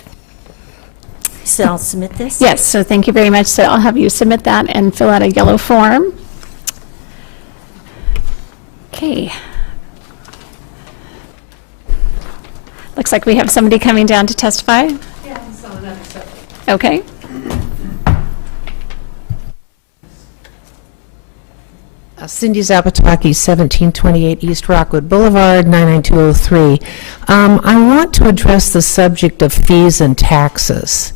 So I'll submit this? Yes, so thank you very much. So I'll have you submit that and fill out a yellow form. Okay. Looks like we have somebody coming down to testify. Yeah, it's on another subject. Okay. Cindy Zapataki, 1728 East Rockwood Boulevard, 99203. I want to address the subject of fees and taxes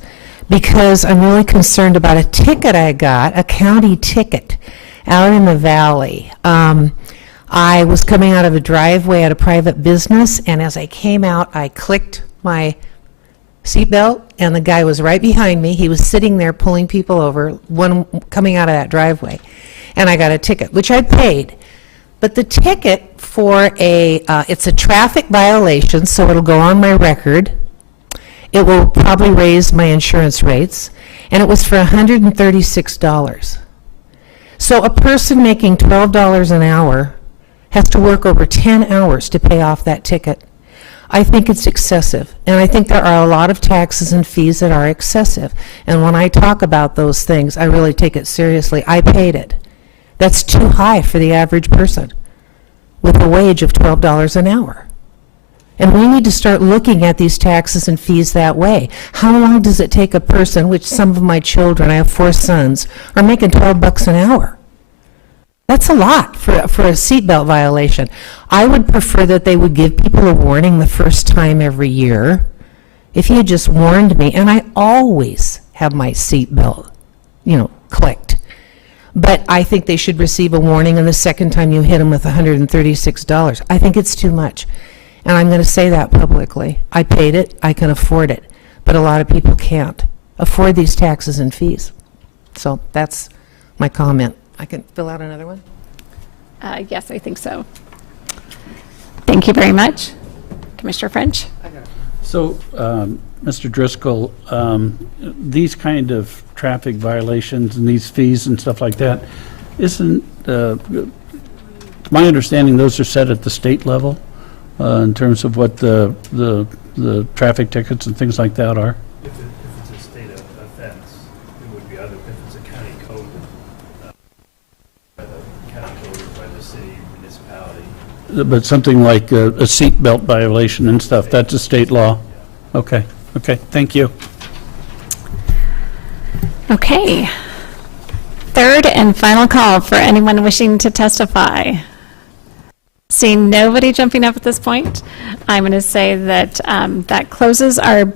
because I'm really concerned about a ticket I got, a county ticket, out in the valley. I was coming out of a driveway at a private business, and as I came out, I clicked my seatbelt, and the guy was right behind me. He was sitting there pulling people over, one coming out of that driveway. And I got a ticket, which I paid. But the ticket for it's a traffic violation, so it'll go on my record. It will probably raise my insurance rates, and it was for $136. So a person making $12 an hour has to work over 10 hours to pay off that ticket. I think it's excessive, and I think there are a lot of taxes and fees that are excessive. And when I talk about those things, I really take it seriously. I paid it. That's too high for the average person with a wage of $12 an hour. And we need to start looking at these taxes and fees that way. How long does it take a person, which some of my children, I have 4 sons, are making $12 an hour? That's a lot for a seatbelt violation. I would prefer that they would give people a warning the first time every year. If you had just warned me, and I always have my seatbelt, clicked. But I think they should receive a warning, and the second time you hit them with $136. I think it's too much. And I'm going to say that publicly. I paid it, I can afford it. But a lot of people can't afford these taxes and fees. So that's my comment. I can fill out another one? Yes, I think so. Thank you very much. Commissioner French? So, Mr. Driscoll, these kind of traffic violations and these fees and stuff like that, isn't, my understanding, those are set at the state level in terms of what the traffic tickets and things like that are? If it's a state offense, it would be other, if it's a county code, by the county code or by the city municipality. But something like a seatbelt violation and stuff, that's a state law? Okay, thank you. Okay. Third and final call for anyone wishing to testify. Seeing nobody jumping up at this point, I'm going to say that that closes our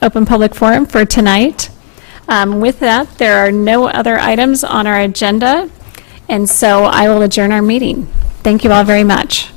open public forum for tonight. With that, there are no other items on our agenda, and so I will adjourn our meeting. Thank you all very much.